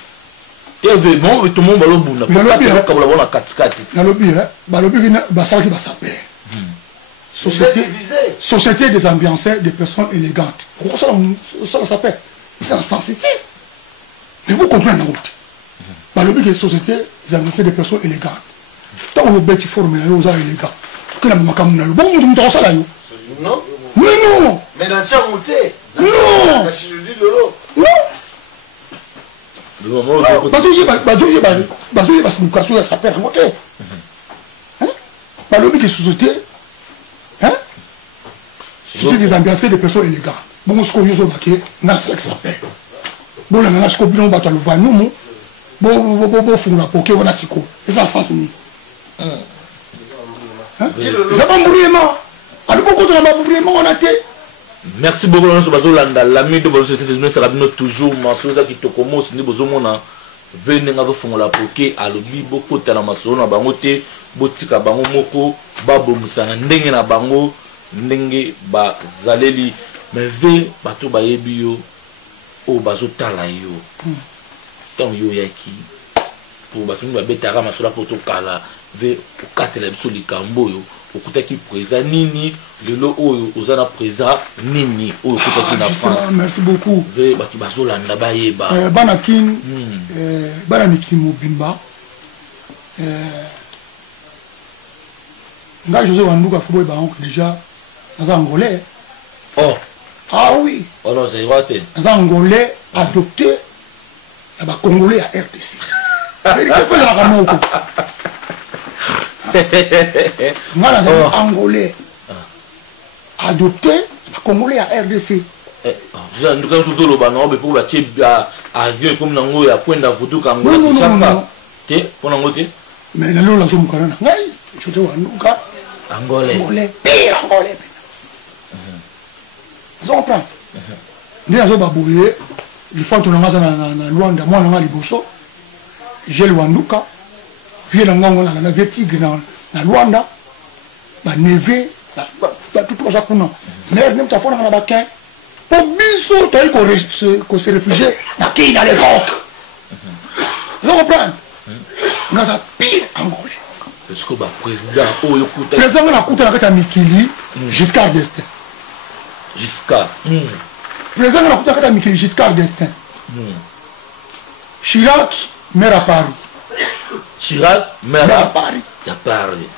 TV bon tout le monde va le bout na ka la bona katikati na lobi balobi ba sala ki ba saper société des ambianceurs, des personnes élégantes. Pourquoi ça s'appelle? C'est en sensité. Mais vous comprenez la route. Le but des sociétés des ambianceurs, des personnes élégantes. Tant que vous êtes formé, vous êtes élégant. Que la maman comme bon, vous avez ça là. Non. Mais non. Mais dans le chat, non. Non. Ça perd monter. Le but des sociétés. C'est des ambianceurs de personnes élégantes. Bon, ce qu'on y a marqué, c'est ça fait. Bon, la nana, ce qu'on a battu le voix, nous, bon, faut la poker, on a si quoi. C'est ça, sens ni. Ça va mourir, moi. Alors, pourquoi tu vas mourir, moi, on a été. Merci beaucoup, M. Bazolanda. L'ami de votre société, c'est toujours Masoza qui te commence, ni Bozomona. Venez à vous la poker, à l'obi, beaucoup de la Masona, Bangote, Botika Bango Moko, Babo Moussana, Ndenge na Bango. Ndenge ba zaleli mais ve bato ba yebi yo o bazo tala yo tant yo yaki pour bato ba betara masola poto kala ve okatela biso likambo yo okutaki présent nini lelo oyo ozana présent nini oyo okutaki na France. Merci beaucoup ve bato bazo landa ba yeba bana kin bana miki mobimba nga José Wanduka Fubo ba on déjà les Angolais. Oh. Ah oui. Oh non, c'est raté. Les Angolais adoptés, les Congolais à RDC. Vérité fait la Ramoko. Moi, les Angolais adoptés, les Congolais à RDC. En tout cas, je suis le banon, mais pour acheter avion comme Nango, il y a point d'avoue quand on a ça. T'es pour Nangote. Mais la loi la zone carana. Je te vois Nangoka. Angolais. Angolais. Pire Angolais. Vous comprenez? Nous avons babouillé, il faut que nous ayons na Luanda, moi na liboso. J'ai le Wanduka, vieux langongo na vieux tigre na Luanda, ba neve, ba tout ça kuna. Mais même ta fona na bakin. Pour biso toi qu'on se réfugié na qui na l'époque. Vous comprenez? Nous avons pire Angolais. Est-ce que le président Oyokuta président na kuta na kata Mikili Giscard d'Estaing. Giscard. Président na kuta kata Mikili Giscard d'Estaing. Chirac maire à Paris. Chirac maire à Paris. À Paris.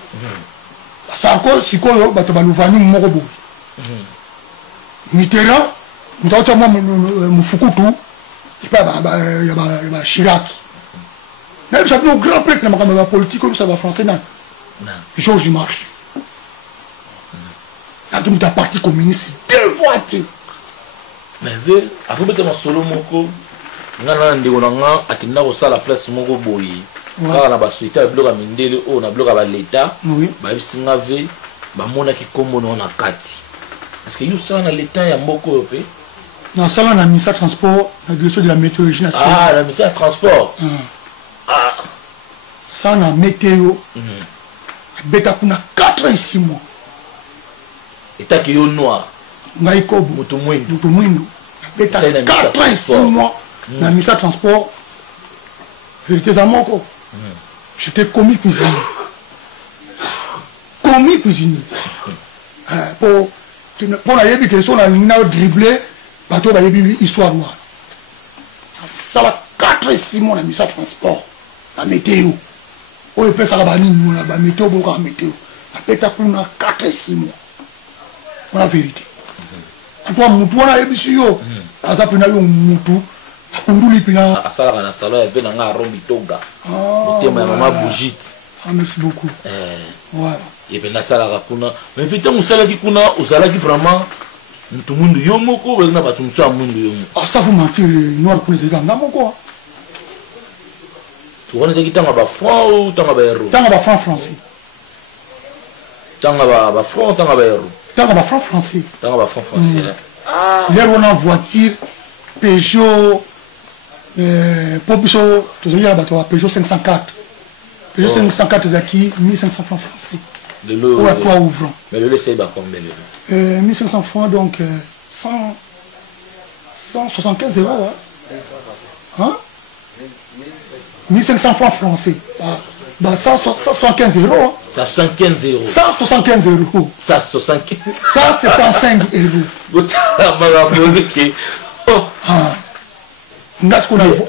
Sarko sikoyo bato baluvani moko boy. Mitterrand mutata mo mufukutu ipa ba Chirac. Même ça nos grands prêtres dans la politique comme ça va français non. Georges Marche. Quand tu as parti communiste deux fois. Mais ve avant de mettre solo moko ngana ndeko nanga akinda ko sala place moko boyi. Kaka na ba suita bloka mindele o na bloka ba l'état. Ba bisinga ve ba mona ki kombo na kati. Parce que you ça na l'état ya mboko pe. Dans ça, on a mis ça transport, la direction de la météorologie nationale. Ah, la mission transport. Ah. Ça, on a météo. Beta kuna 4 et 6 mois. Et t'as qui est noir. Ngaïkobo. Mutumwindu. Beta 4 et 6 mois. On a mis ça transport. Vérité à mon j'étais commis cuisinier. Commis cuisinier. Pour la question, on a dribblé. Bateau va y avoir une histoire noire. Ça va 4 et 6 mois, on a mis ça transport. La météo. On peut ça va nous la météo, on a météo. La péta pour nous 4 et 6 mois. On a vérité. Toi, on a eu ici, ça peut aller au moutou. Kunduli pina. À ça, la salon, il y a un rombi toga. Le thème est maman bougite. Ah, merci beaucoup. Voilà. Et bien, la salle à Rakuna. Mais vite, on s'est dit qu'on a, on s'est dit vraiment. Tout le monde yomoko ou na ba tumso amundu yomo. Ah ça vous mentir noir pour les gars namoko. Tu connais qui tanga ba franc ou tanga ba euro? Tanga ba franc français. Tanga ba franc tanga ba euro. Tanga ba franc français. Tanga ba franc français. Ah. L'air on a voiture Peugeot Pobiso tu sais là Peugeot 504. Peugeot 504 zaki 1500 francs français. De l'eau. Ou à toi ouvrant. Mais le c'est ba combien? 1500 francs, donc 175 euros. Hein? 1500 francs français. Bah, 175 euros. 175 euros. 175 euros. 175. 175 euros. On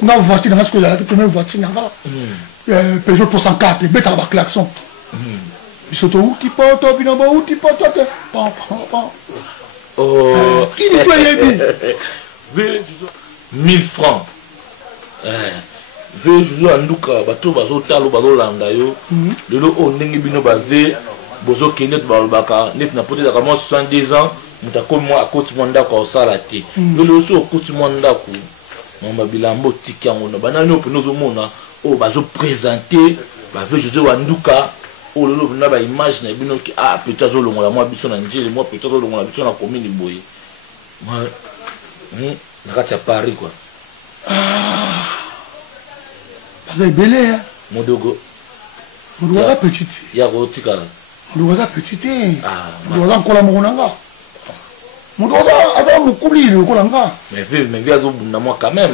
a voiture, on a la première voiture, Peugeot 304, le bête à klaxon. Bisoto outi poto binamba outi poto te pam pam. Oh qui dit toi yebi 1000 francs. Ve juzo anduka bato bazo talo bazo landa yo lelo o ndenge bino bave bozo kenet balbaka net na pote da 70 ans mutako moi akoti mwanda ko sala te lelo so okoti mwanda ko mama bilambo tikango na banani oponozo mona o bazo présenter bave juzo anduka oh lolo na ba image na bino ki ah peut-être zo longola moi biso na njeli moi peut-être zo longola biso na commune boye moi na katia Paris quoi c'est belé hein modogo modogo petit ya ko tikala modogo petit ah modogo nkola monanga modogo ata mukuli ko langa mais via zo bunda moi quand même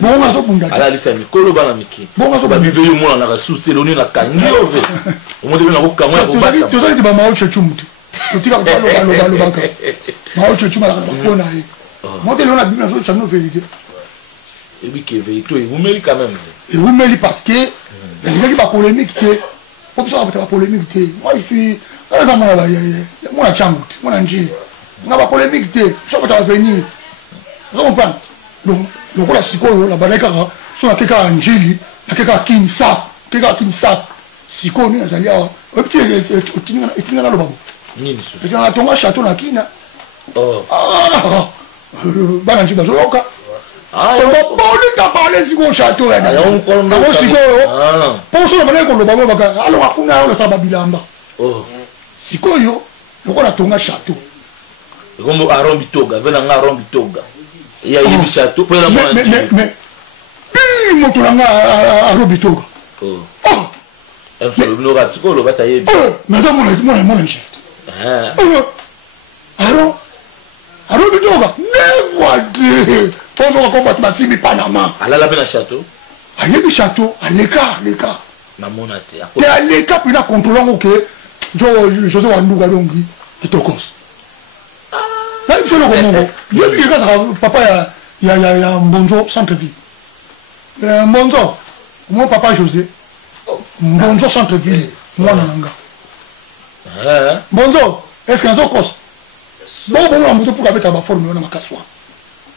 bon zo bunda ala lisa mikolo bana miki bon zo ba bive yo moi na ka souste loni na kangio ve o monde na ko kamwa ko ba to zali ba mao chechumuti to tika ko lo baka mao chechuma la ko na yi monde lona bina zo chamno vérité et puis que vérité vous mérite quand même et vous mérite parce que les gars qui va polémique té pour ça va polémique té moi je suis à la moi là moi la chambout moi nji on va polémique té ça va venir vous comprenez donc la sikoyo la badaka so na keka njili na keka kinsa sikoyo ni azalia petit etinga na lobabo nini so etinga na tonga château na kina oh bana njiba zo yoka on va parler sikoyo château ya na on sikoyo pour so na bana ko lobabo baka alo akuna on sa babilamba oh sikoyo lokola tonga château comme arombi toga vena nga arombi toga ya yibi château pour la moi mais moto langa arombi toga oh elle se le ratiko lo bata yebi mais ça mon nji arombi toga ne voit pour combattre ma simi panama ala la bena château ayebi château aleka na monate et aleka puis na contrôler que José Wanduga dongi kitokos là il faut le comment yebi ka papa ya Mbonzo centre-ville Mbonzo mon papa José Mbonzo centre-ville moi nanga Mbonzo est-ce que nous cause bon on moto pour avec ta forme on a makaswa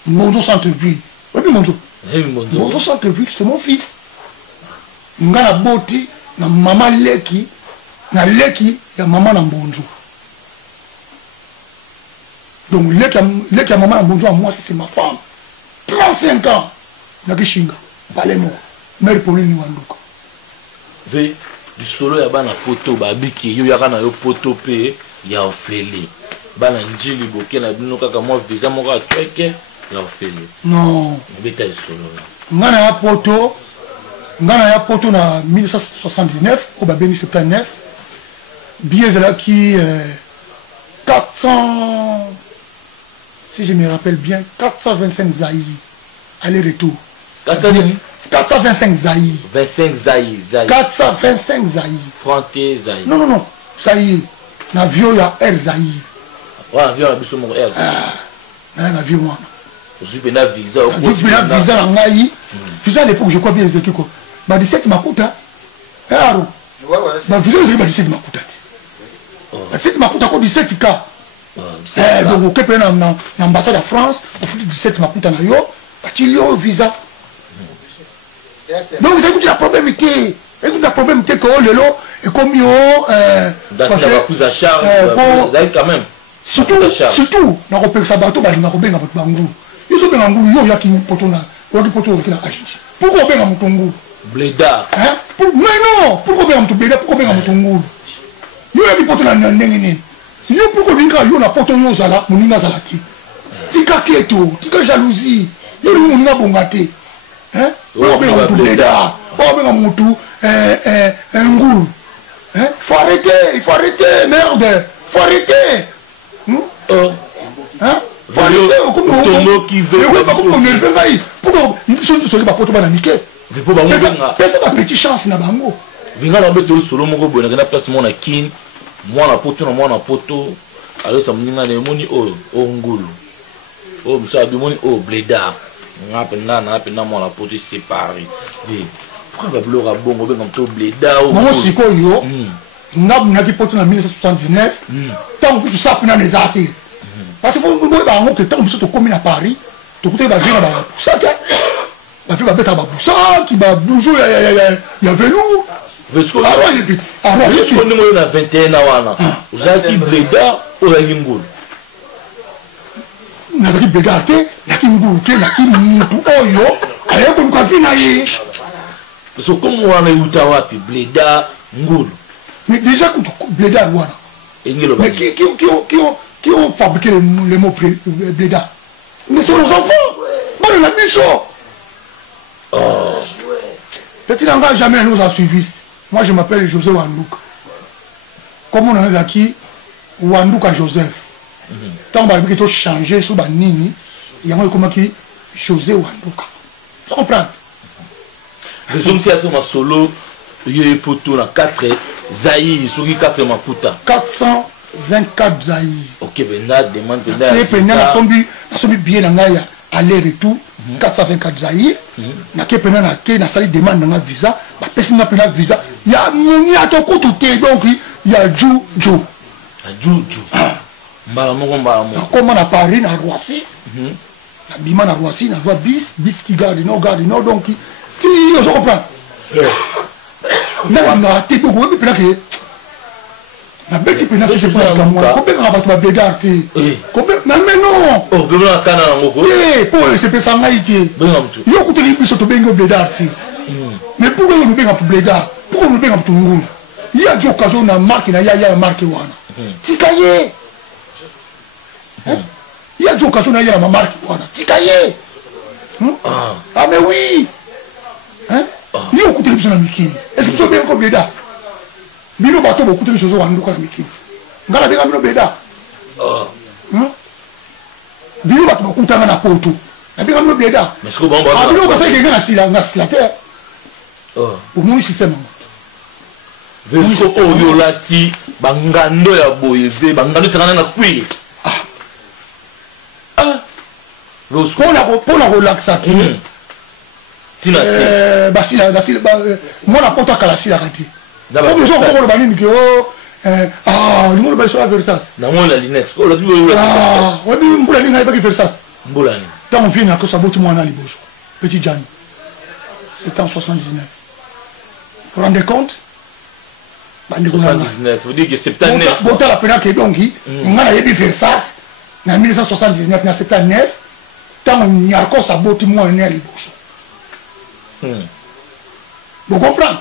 Mbonzo centre-ville oui Mbonzo centre-ville c'est mon fils nga na boti na mama leki na leki ya mama na mbonjo. Donc leki ya mama na mbonjo, moi c'est ma femme. 35 ans na kishinga palemo mère Pauline Wanduka. Ve du solo ya bana poto babiki yo yaka na yo poto pe ya ofeli bana njili boke na bino kaka moi visa moko atweke ya ofeli. Non beta du solo ngana ya poto na 1979 au babeni 79 billet là qui 400, si je me rappelle bien, 425 zaï aller-retour. 425 zaï. 25 zaï. 425 zaï. Franté zaï. Non. Zaï. L'avion, il y a Air zaï. Ouais, l'avion, il y a Air zaï. L'avion, moi. Je suis venu visa. Je suis venu visa en Ngaï. Visa à l'époque, je crois bien exécuté quoi. Bah, 17 Makuta. Eh, Aro. Bah, visa, c'est 17 Makuta. 17 Makuta, quoi, 17 K. Donc, au Québec, dans l'ambassade de France, au fil 17 Makuta, na yo, il y a un visa. Donc, vous écoutez la problématique. Écoutez la problématique que le lot est comme yo. Parce que à charge, quand même. Surtout, dans le pays, ça bateau, bah, il y a un bangou. Il y a un bangou, il y a un poteau là. Il y a un poteau qui est là. Pourquoi il y a un bangou? Bléda. Mais non, pourquoi il y a un bléda? Pourquoi il y a un bangou? Il y a un poteau là. Il y a pourquoi il y a un poteau là. Mon inga zalati. Tika keto, tika jalousie. Il y a un inga bongate. Hein? Pourquoi il y a un bléda? Pourquoi il y a un moutou? Un gourou. Il faut arrêter, merde. Il faut arrêter. Hein? Faut arrêter. Tono qui veut. Pourquoi ils sont tous pas pour Mickey? Personne n'a petite chance na bango. Vinga na beto solo moko boye na place mona kin. Mwana poto na mwana poto. Alors ça mninga na moni o ngulu. O msa bi moni o bleda. Na pena mwana poto séparé. Pourquoi va blora bongo ben comme to bleda o. Mon sikoyo. Na ki poto na 1979. Tant que tout ça pena les artés. Parce que vous voyez bah que tant que tu commis à Paris, tu coûtes bah j'ai là ça que bah tu vas mettre bah ça qui va bouger il y a velours. Alors il dit alors je suis on a 21 ans vous avez bleda ou la ngulu. Na ki bleda la ki ngulu te la ki mutu oyo ayo ko ka fina yi. Parce que comme on a uta wapi bleda ngulu. Mais déjà que bleda wana. Mais qui ont fabriqué les mots bléda? Mais c'est nos enfants. Bon, on a mis ça. Petit langage jamais nous a suivis. Moi, je m'appelle José Wanduka. Comme on a dit, Wanduka Joseph. Tant que tu as changé sur Banini, il y a un comment qui José Wanduka. Tu comprends? Je me suis fait ma solo. Il y a eu pour tout la 4 Zaï, sur 4 Makuta. 424 zaï. Ok, ben là, demande de là. Et puis, on a son billet aller-retour, 424 zaï. Na ke pena na ke na sali demande na visa, ba pesi na pena visa. Il y a to ko tout donc il y a Ju. Mbala moko. Comment na Paris na Roissy. Na bima na Roissy na voix bis qui garde non donc ti on se comprend. Na te ko ko pena ke na beti pena se pas comme moi ko pena ba to ba bédarté ko mais non oh vraiment kana na ngoko pour se pesa ngaité yo ko te biso to bengo bédarté mais pourquoi on benga pour bédar pourquoi on benga pour ngulu il y a des occasions na marque na ya marque wana tikaye il y a des occasions na ya na marque wana tikaye ah mais oui hein yo ko te biso na mikini est-ce que tu bengo bédar bino bato bokuta José Wanduka na mikini ngala benga bino beda bino bato bokuta na poto na benga bino beda mais ce que bon bino ba sai ngana sila terre pour mon système vesko oyo lati bangando ya boyeve bangando sangana na kwi vesko pour la relaxa ki tina basila moi la poto kala sila kati comme ils ont encore le banine que nous le sur la Versas. Non, la lunette. Oh, la oui, mais la ligne pas qui Versas. Mbolani. Quand on vient à Kosabotu Mwana Libojo, petit Gianni. C'était en 79. vous rendez compte? 79, vous dites que 79. Bon, la peine que donc, on a eu Versace, en 1979, en 79, tant on y a encore sa beauté, moi, on est à l'ébauche. Vous comprenez?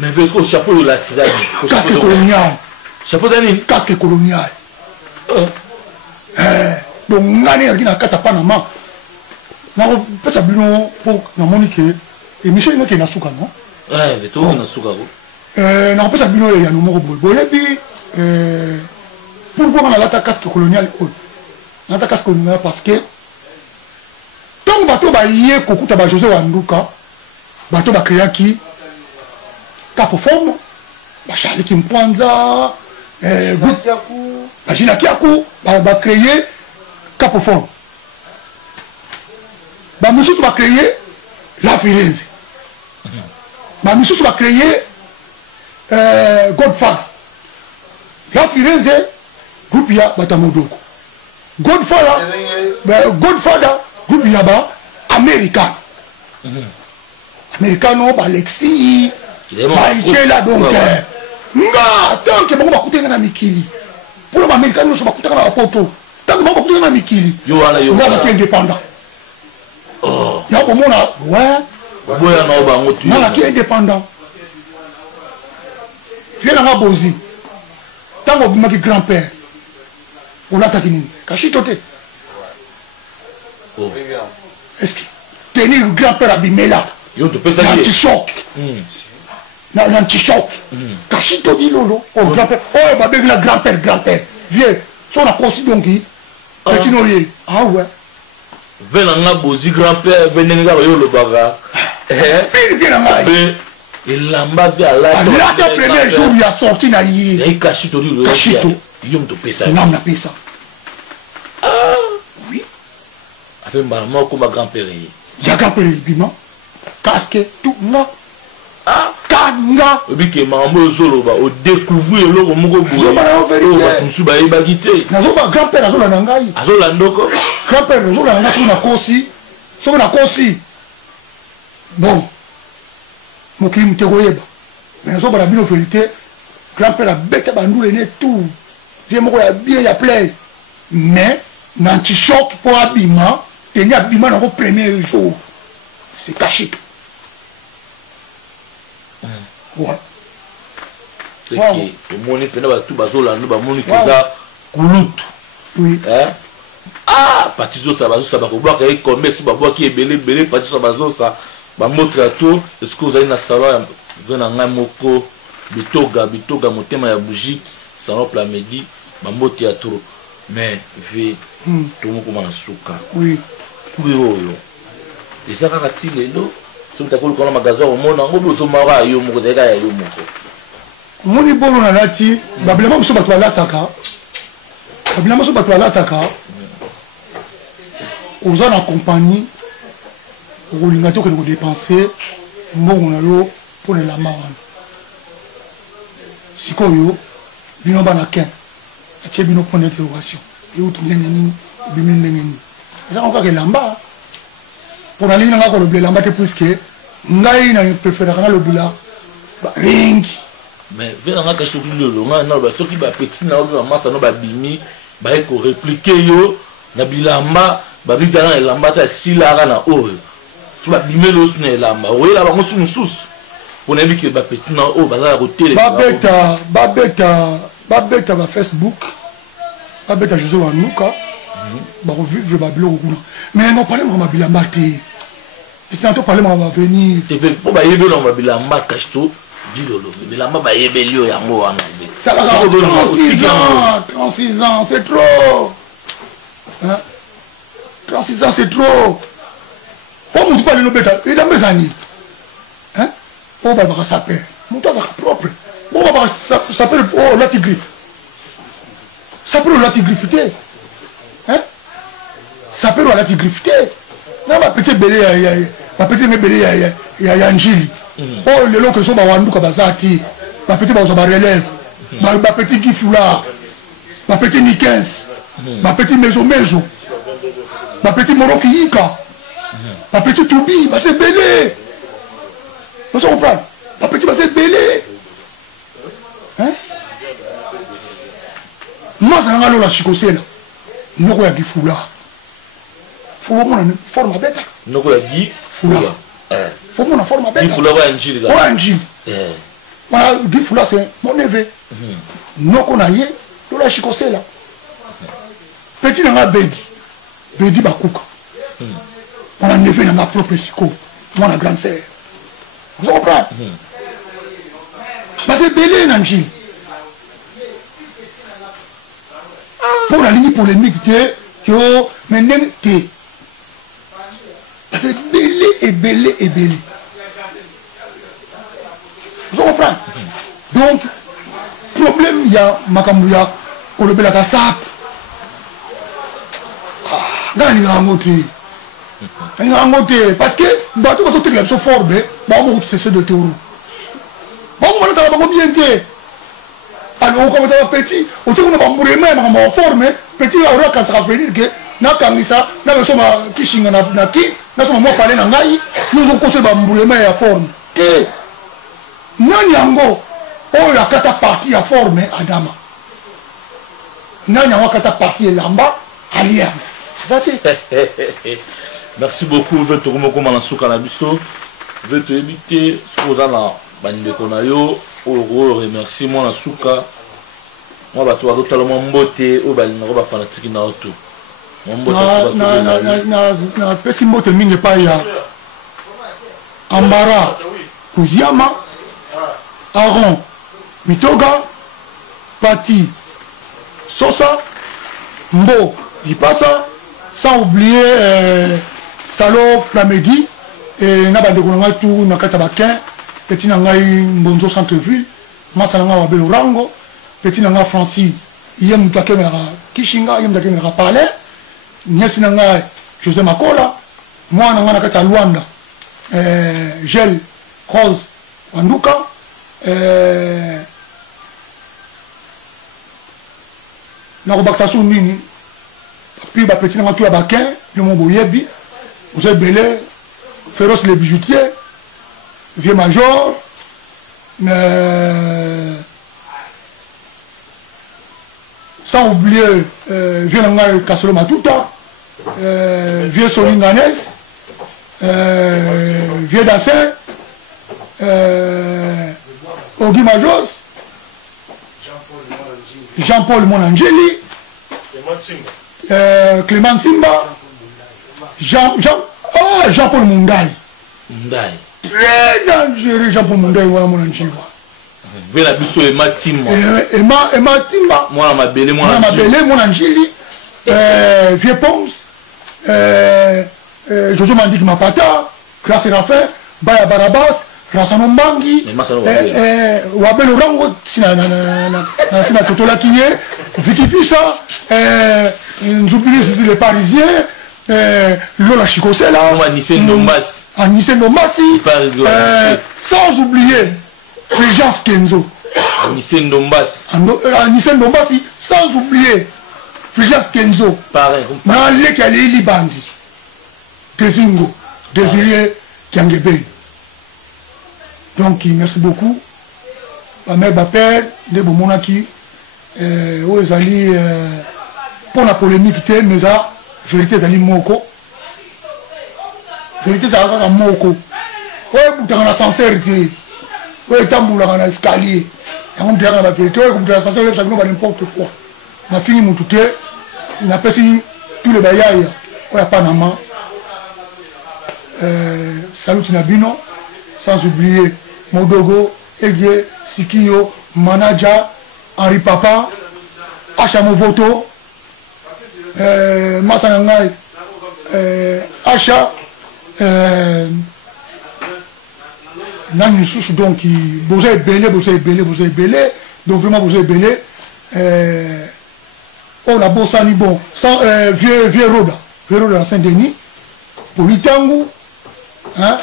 Mais est-ce que le chapeau de la tisane? Casque colonial. Chapeau d'année? Casque colonial. Donc, on a eu un cas à Panama. On a fait ça pour Monique. Et Michel, il y a un souka, non? Ouais, mais tout le monde a un souka. On a fait ça il y a un numéro. Et puis, pourquoi on a la casque colonial? On a la casque colonial parce que tant que bateau va y aller, Kokuta va José Wanduka, bateau va créer qui? Capoforme, Charlie Kimpanza, Gina Kiakou, va créer Capoforme. Monsieur va créer La Firenze. Monsieur va créer Godfather. La Firenze, groupe ya Batamodoko. Godfather, groupe ya ba American. Americano, Alexis. Là donc tant que bon bakute na mikili pour les américains nous sommes bakute na poto tant que bon bakute na mikili yo ala yo là qui indépendant oh ya ko mona ouais boya na ba ngotu na qui indépendant viens na bozi tant que maki grand-père on attaque nini kashitote oh est-ce que tenir grand-père abimela yo te pesa ni choc un petit-choc. Kachito dit lolo. Oh, grand-père. Oh, babé, la grand-père, grand-père. Viens. Si on a conçu donc, petit noyer. Ah ouais. Venanga bozi grand-père, venanga le baga. Viens là. Il l'a mbavé à la. Là, le premier jour, il a sorti na yé. Et Kachito dit lolo. Kachito. Yom te pesa. Non, on a payé ça. Ah. Oui. Avec maman comme ma grand-père. Il y a grand-père, bima. Casque, tout, non. Ah. Kanga obike mambo solo ba o découvrir le moko boye ba musu ba yeba kité nazo ba grand-père nazo la ngai azo la ndoko grand-père nazo la ngai so na kosi bon moki mtegoyeba mais nazo ba la bino vérité grand-père a bête ba ndule ne tout vie moko ya bien ya play mais nanti choc pour abima et ni abima na ko premier jour c'est caché. Ouais. C'est que le monde est tout bazola, nous bamoni que ça couloute. Oui. Hein? Ah, partizo ça bazo ça ba ko bloquer commerce ba bois qui est belé partizo bazo ça ba motre à tout est-ce que vous avez na salon vena nga moko bitoga motema ya bougie salon pla midi ba motre à tout mais ve tout moko na suka. Oui. Oui yo. Et ça ka tilelo tu as dit que le magasin au monde, on a tout mara yo moko de ga yo moko. Moni bolo na lati, babilama muso batwa lataka. Babilama muso batwa lataka. Aux en compagnie, au lingato que nous dépenser, mbongo na yo pour le lama wana. Sikoyo, bino bana ken. Atie bino point d'interrogation. Et où tu ndenge nini, bino ndenge nini. Ça on ka ke lamba. Pour aller dans le blé lamba te puisque ngai na préfère kana le bula ring mais venanga ka choku lolo nga na ba soki ba petit na ba massa no ba bimi ba ko répliquer yo na bilamba ba vivana na lamba ta silara na oyo so ba bimé lo sne lamba oyo la ba ngosu mususu pona bi ke ba petit na o ba za ko télé ba beta ba Facebook ba beta José Wanduka ba vivre ba bilo kuna mais non parler ma bilamba te. Si on parle, on va venir. Tu fais pour bailler on va bilamba cacheto dit lolo. Bilamba bailler belio ya ngo wana. 36 ans, c'est trop. Hein? 36 ans, c'est trop. On ne parle de bêta, il a mes amis. Hein? On va voir ça paix. Mon temps propre. On va voir ça peut oh la tigriffe. Ça peut la tigriffer. Hein? Ça peut la tigriffer. Non, ma petite belé, ma petite belé, il y a Angeli. Oh, le long que ça va Wanduka bazati, ma petite bazaba relève, ma petite Gifoula, ma petite Nikens, ma petite maison, ma petite Morokiyika, ma petite Toubi, ma petite belé. Vous comprenez? Pas petit basé belé. Hein? Moi, ça n'a pas la chicosé là. Nous, on a dit foula. Faut voir mon forme à bête. Nous, on a dit foula. Faut mon forme à bête. Il faut l'avoir un gil. Un gil. Voilà, dit foula, c'est mon neveu. Nous, on a eu de la chicosé là. Petit n'a pas bédi. Bédi bakouka. On a neveu dans ma propre psycho. Moi, la grande sœur. Vous comprenez? Parce que belé dans gil. Pour la ligne polémique, que maintenant, parce que belé et belé et belé. Vous comprenez? Donc, problème, il y a Makambouya, qu'on le bela Kassap. Dans les rangotés. Parce que, bateau, bateau, tu es là, fort, mais bon, c'est de théorie. Bon, on va bien dire. Alors, comme on petit, on va mourir même en forme, petit, alors quand ça va venir, que, na kamisa, na besoin de kishinga na ki, na besoin de parler na ngai, nous avons continué à mourir même en forme. Que, nanyango, oh, la kata partie à forme, Adama. Nanyango kata partie lamba, alien. Merci beaucoup. Je vais te remercier comme souka na biso. Je vais te éviter ce que na bande konayo. Au remercie moi na souka. Moi ba to totalement mbote o ba na fanatique na auto. Na pesi mbote mingi pa ya Ambara Kuziama Aaron Mitoga Pati Sosa Mbo Ipasa. Sans oublier Salo Plamedi et Nabande Konanga tout Nakatabakin, Petit Nangaï Mbonzo Centre-Ville, Masalanga Wabelo Rango, Petit Nanga Francis, Yem Takenga Kishinga, Yem Takenga Palais, Niesi Nangaï José Makola, moi Nanga Nakata Luanda, Gel Rose Wanduka, Nakobaksasu Nini. Puis petit dans tout à Baquin, le Mont Boyebi, vous êtes belé, féroce les bijoutiers, vieux major, sans oublier vieux Nanga Kassolo Matuta, vieux Solinganes, vieux Dassin, Ogi Majos, Jean-Paul Monangeli, Clément Simba, Jean-Paul Mundaï. Très dangereux, Jean-Paul Mundaï, voilà mon anchiva. Vela biso et Matimba. Et Matimba. Moi, ma belle, mon anchili. Vieux Pons. Jojo Mandik Mapata. Classe Raphaël. Baya Barabas. Rassano Mbangi. Wabel Orango. Sina Totola Kiye. Vicky Fissa. J'oublie les Parisiens, Lola Chikosela, Anissé Ndombasi, sans oublier Fulgence Kenzo. Anissé Ndombasi, sans oublier Fulgence Kenzo. Dans les Kalili Bandi, Dezingo, Désiré Kiangebe. Donc, merci beaucoup. Ma mère, ma père, de Bomonaki, où ils allaient. Pour la polémique, mais la vérité c'est moko. Vérité c'est moko. Oui, vous avez la sincérité. Oui, vous avez l'escalier. On dit la vérité, vous avez la sincérité, ça ne va n'importe quoi. On a fini mon tout on a passé tout le bayaï. On a Panama. Salut Nabino. Sans oublier Modogo, Egie, Sikio, Manaja, Henri Papa, Achamo Voto. Masanangai Acha Nani Souche donc vous êtes belé donc vraiment vous êtes belé on a Bossani bon sans vieux Roda à Saint-Denis Politangu hein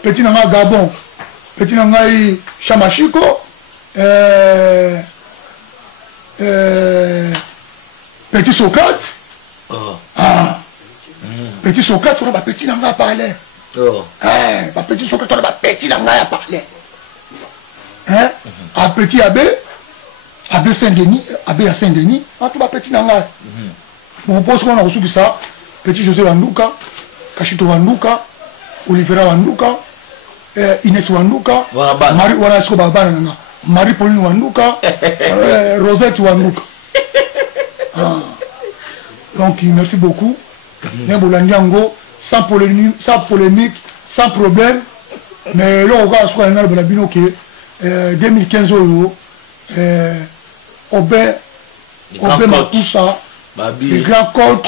petit nanga Gabon petit nangai Chamachiko petit Socrate. Petit Socrate, on a petit nanga parler. petit secrétaire petit na ngai a parlé a petit abbé Saint-Denis abbé à Saint-Denis tout ba petit na ngai bon pose qu'on a reçu ça petit José Wanduka Kashito Wanduka Olivera Wanduka Inès Wanduka Marie voilà ce que baba nanga Marie Pauline Wanduka Rosette Wanduka donc merci beaucoup Bolandiango sans polémique sans problème mais là on va se faire dans le bino que 2015 euros Obé Makusa le grand coach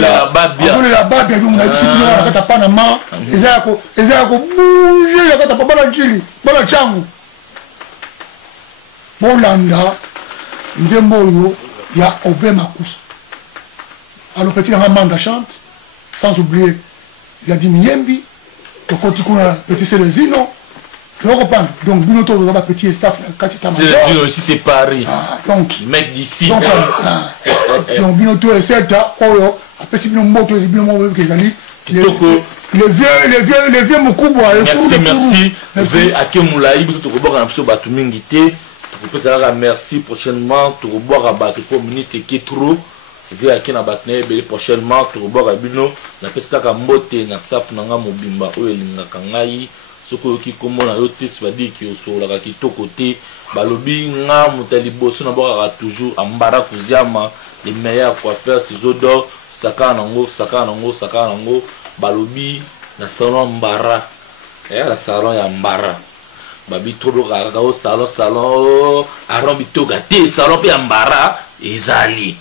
la babia donc on a dit que na Panama ezako bouger la kata papa njili bana changu Bolanda nzembo yo ya Obé Makusa alors petit Ramanda chante sans oublier il a dit Miembi le côté petit Célezino donc Binoto vous avez petit staff Célezino aussi c'est Paris donc mec d'ici donc Binoto est certes après si Binoto les vieux Mukubwa merci ve akemulayi biso to koboka na biso batu mingi te to kopesa merci prochainement to koboka batu ko minute qui trop ve akena batne be prochainement to koboka bino na pesa ka mbote na safu na nga mobimba oyo lingaka ngai soko yoki kombo na yo te sivadi ki osola kitoko te balobi nga mutali boso na boka toujours ambara kuziama les meilleurs coiffeurs ciseaux d'or sakana nango balobi na salon mbara la salon ya mbara babi trop kaka o salon aron bitoga te salon pe mbara ezali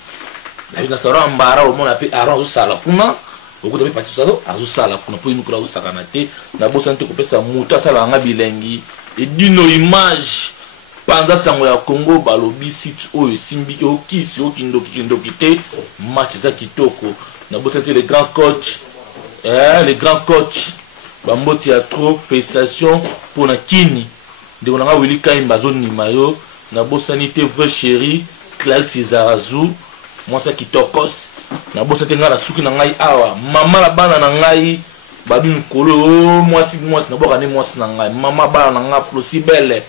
babi na salon mbara o mona pe aron sala kuna beaucoup de parties azosala kuna po inukula osakana te na bosa nte kopesa mutu asala nga bilengi edino image panza sango ya Congo balobi site oyo simbi okisi okindoki te match za kitoko na bosa nte le grand coach bambote ya trop félicitations pour na kini ndeko nanga Willy Kaimba zonima yo na bosa nte vrai chéri Clarisse Zarazu mwasa kitokos na bosa te nga na suki na ngai awa mama la bana na ngai babi nkolo mwasi na boka ne mwasi na ngai mama bana na nga flosi belle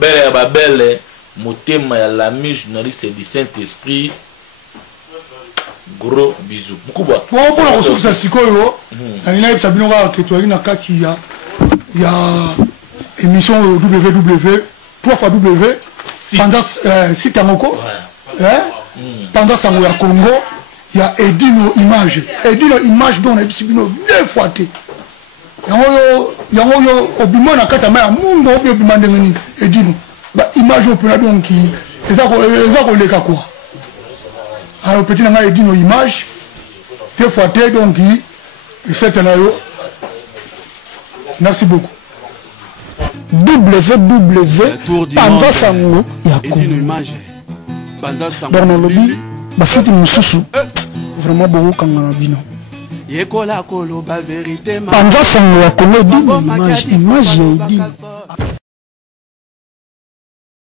ya babele motema ya l'ami journaliste du Saint-Esprit gros bisous mukubwa pour la ressource ya sikoyo na nina yebisa bino kaka ke toyaki na kati ya émission www 3xW pendant site ya moko pendant sango ya Congo ya Edino image dont on a bisi bino 2 fois te yango yo obimo na kata ma ya mungo obi obima ndenge nini Edino ba image opena donc eza koleka quoi alors petit na nga Edino image 2 fois te donc c'est na yo merci beaucoup www panza sango ya Congo donc na lobby basiti mususu vraiment beaucoup kangana bino yekola koloba vérité panza sango ya Congo image ya Edino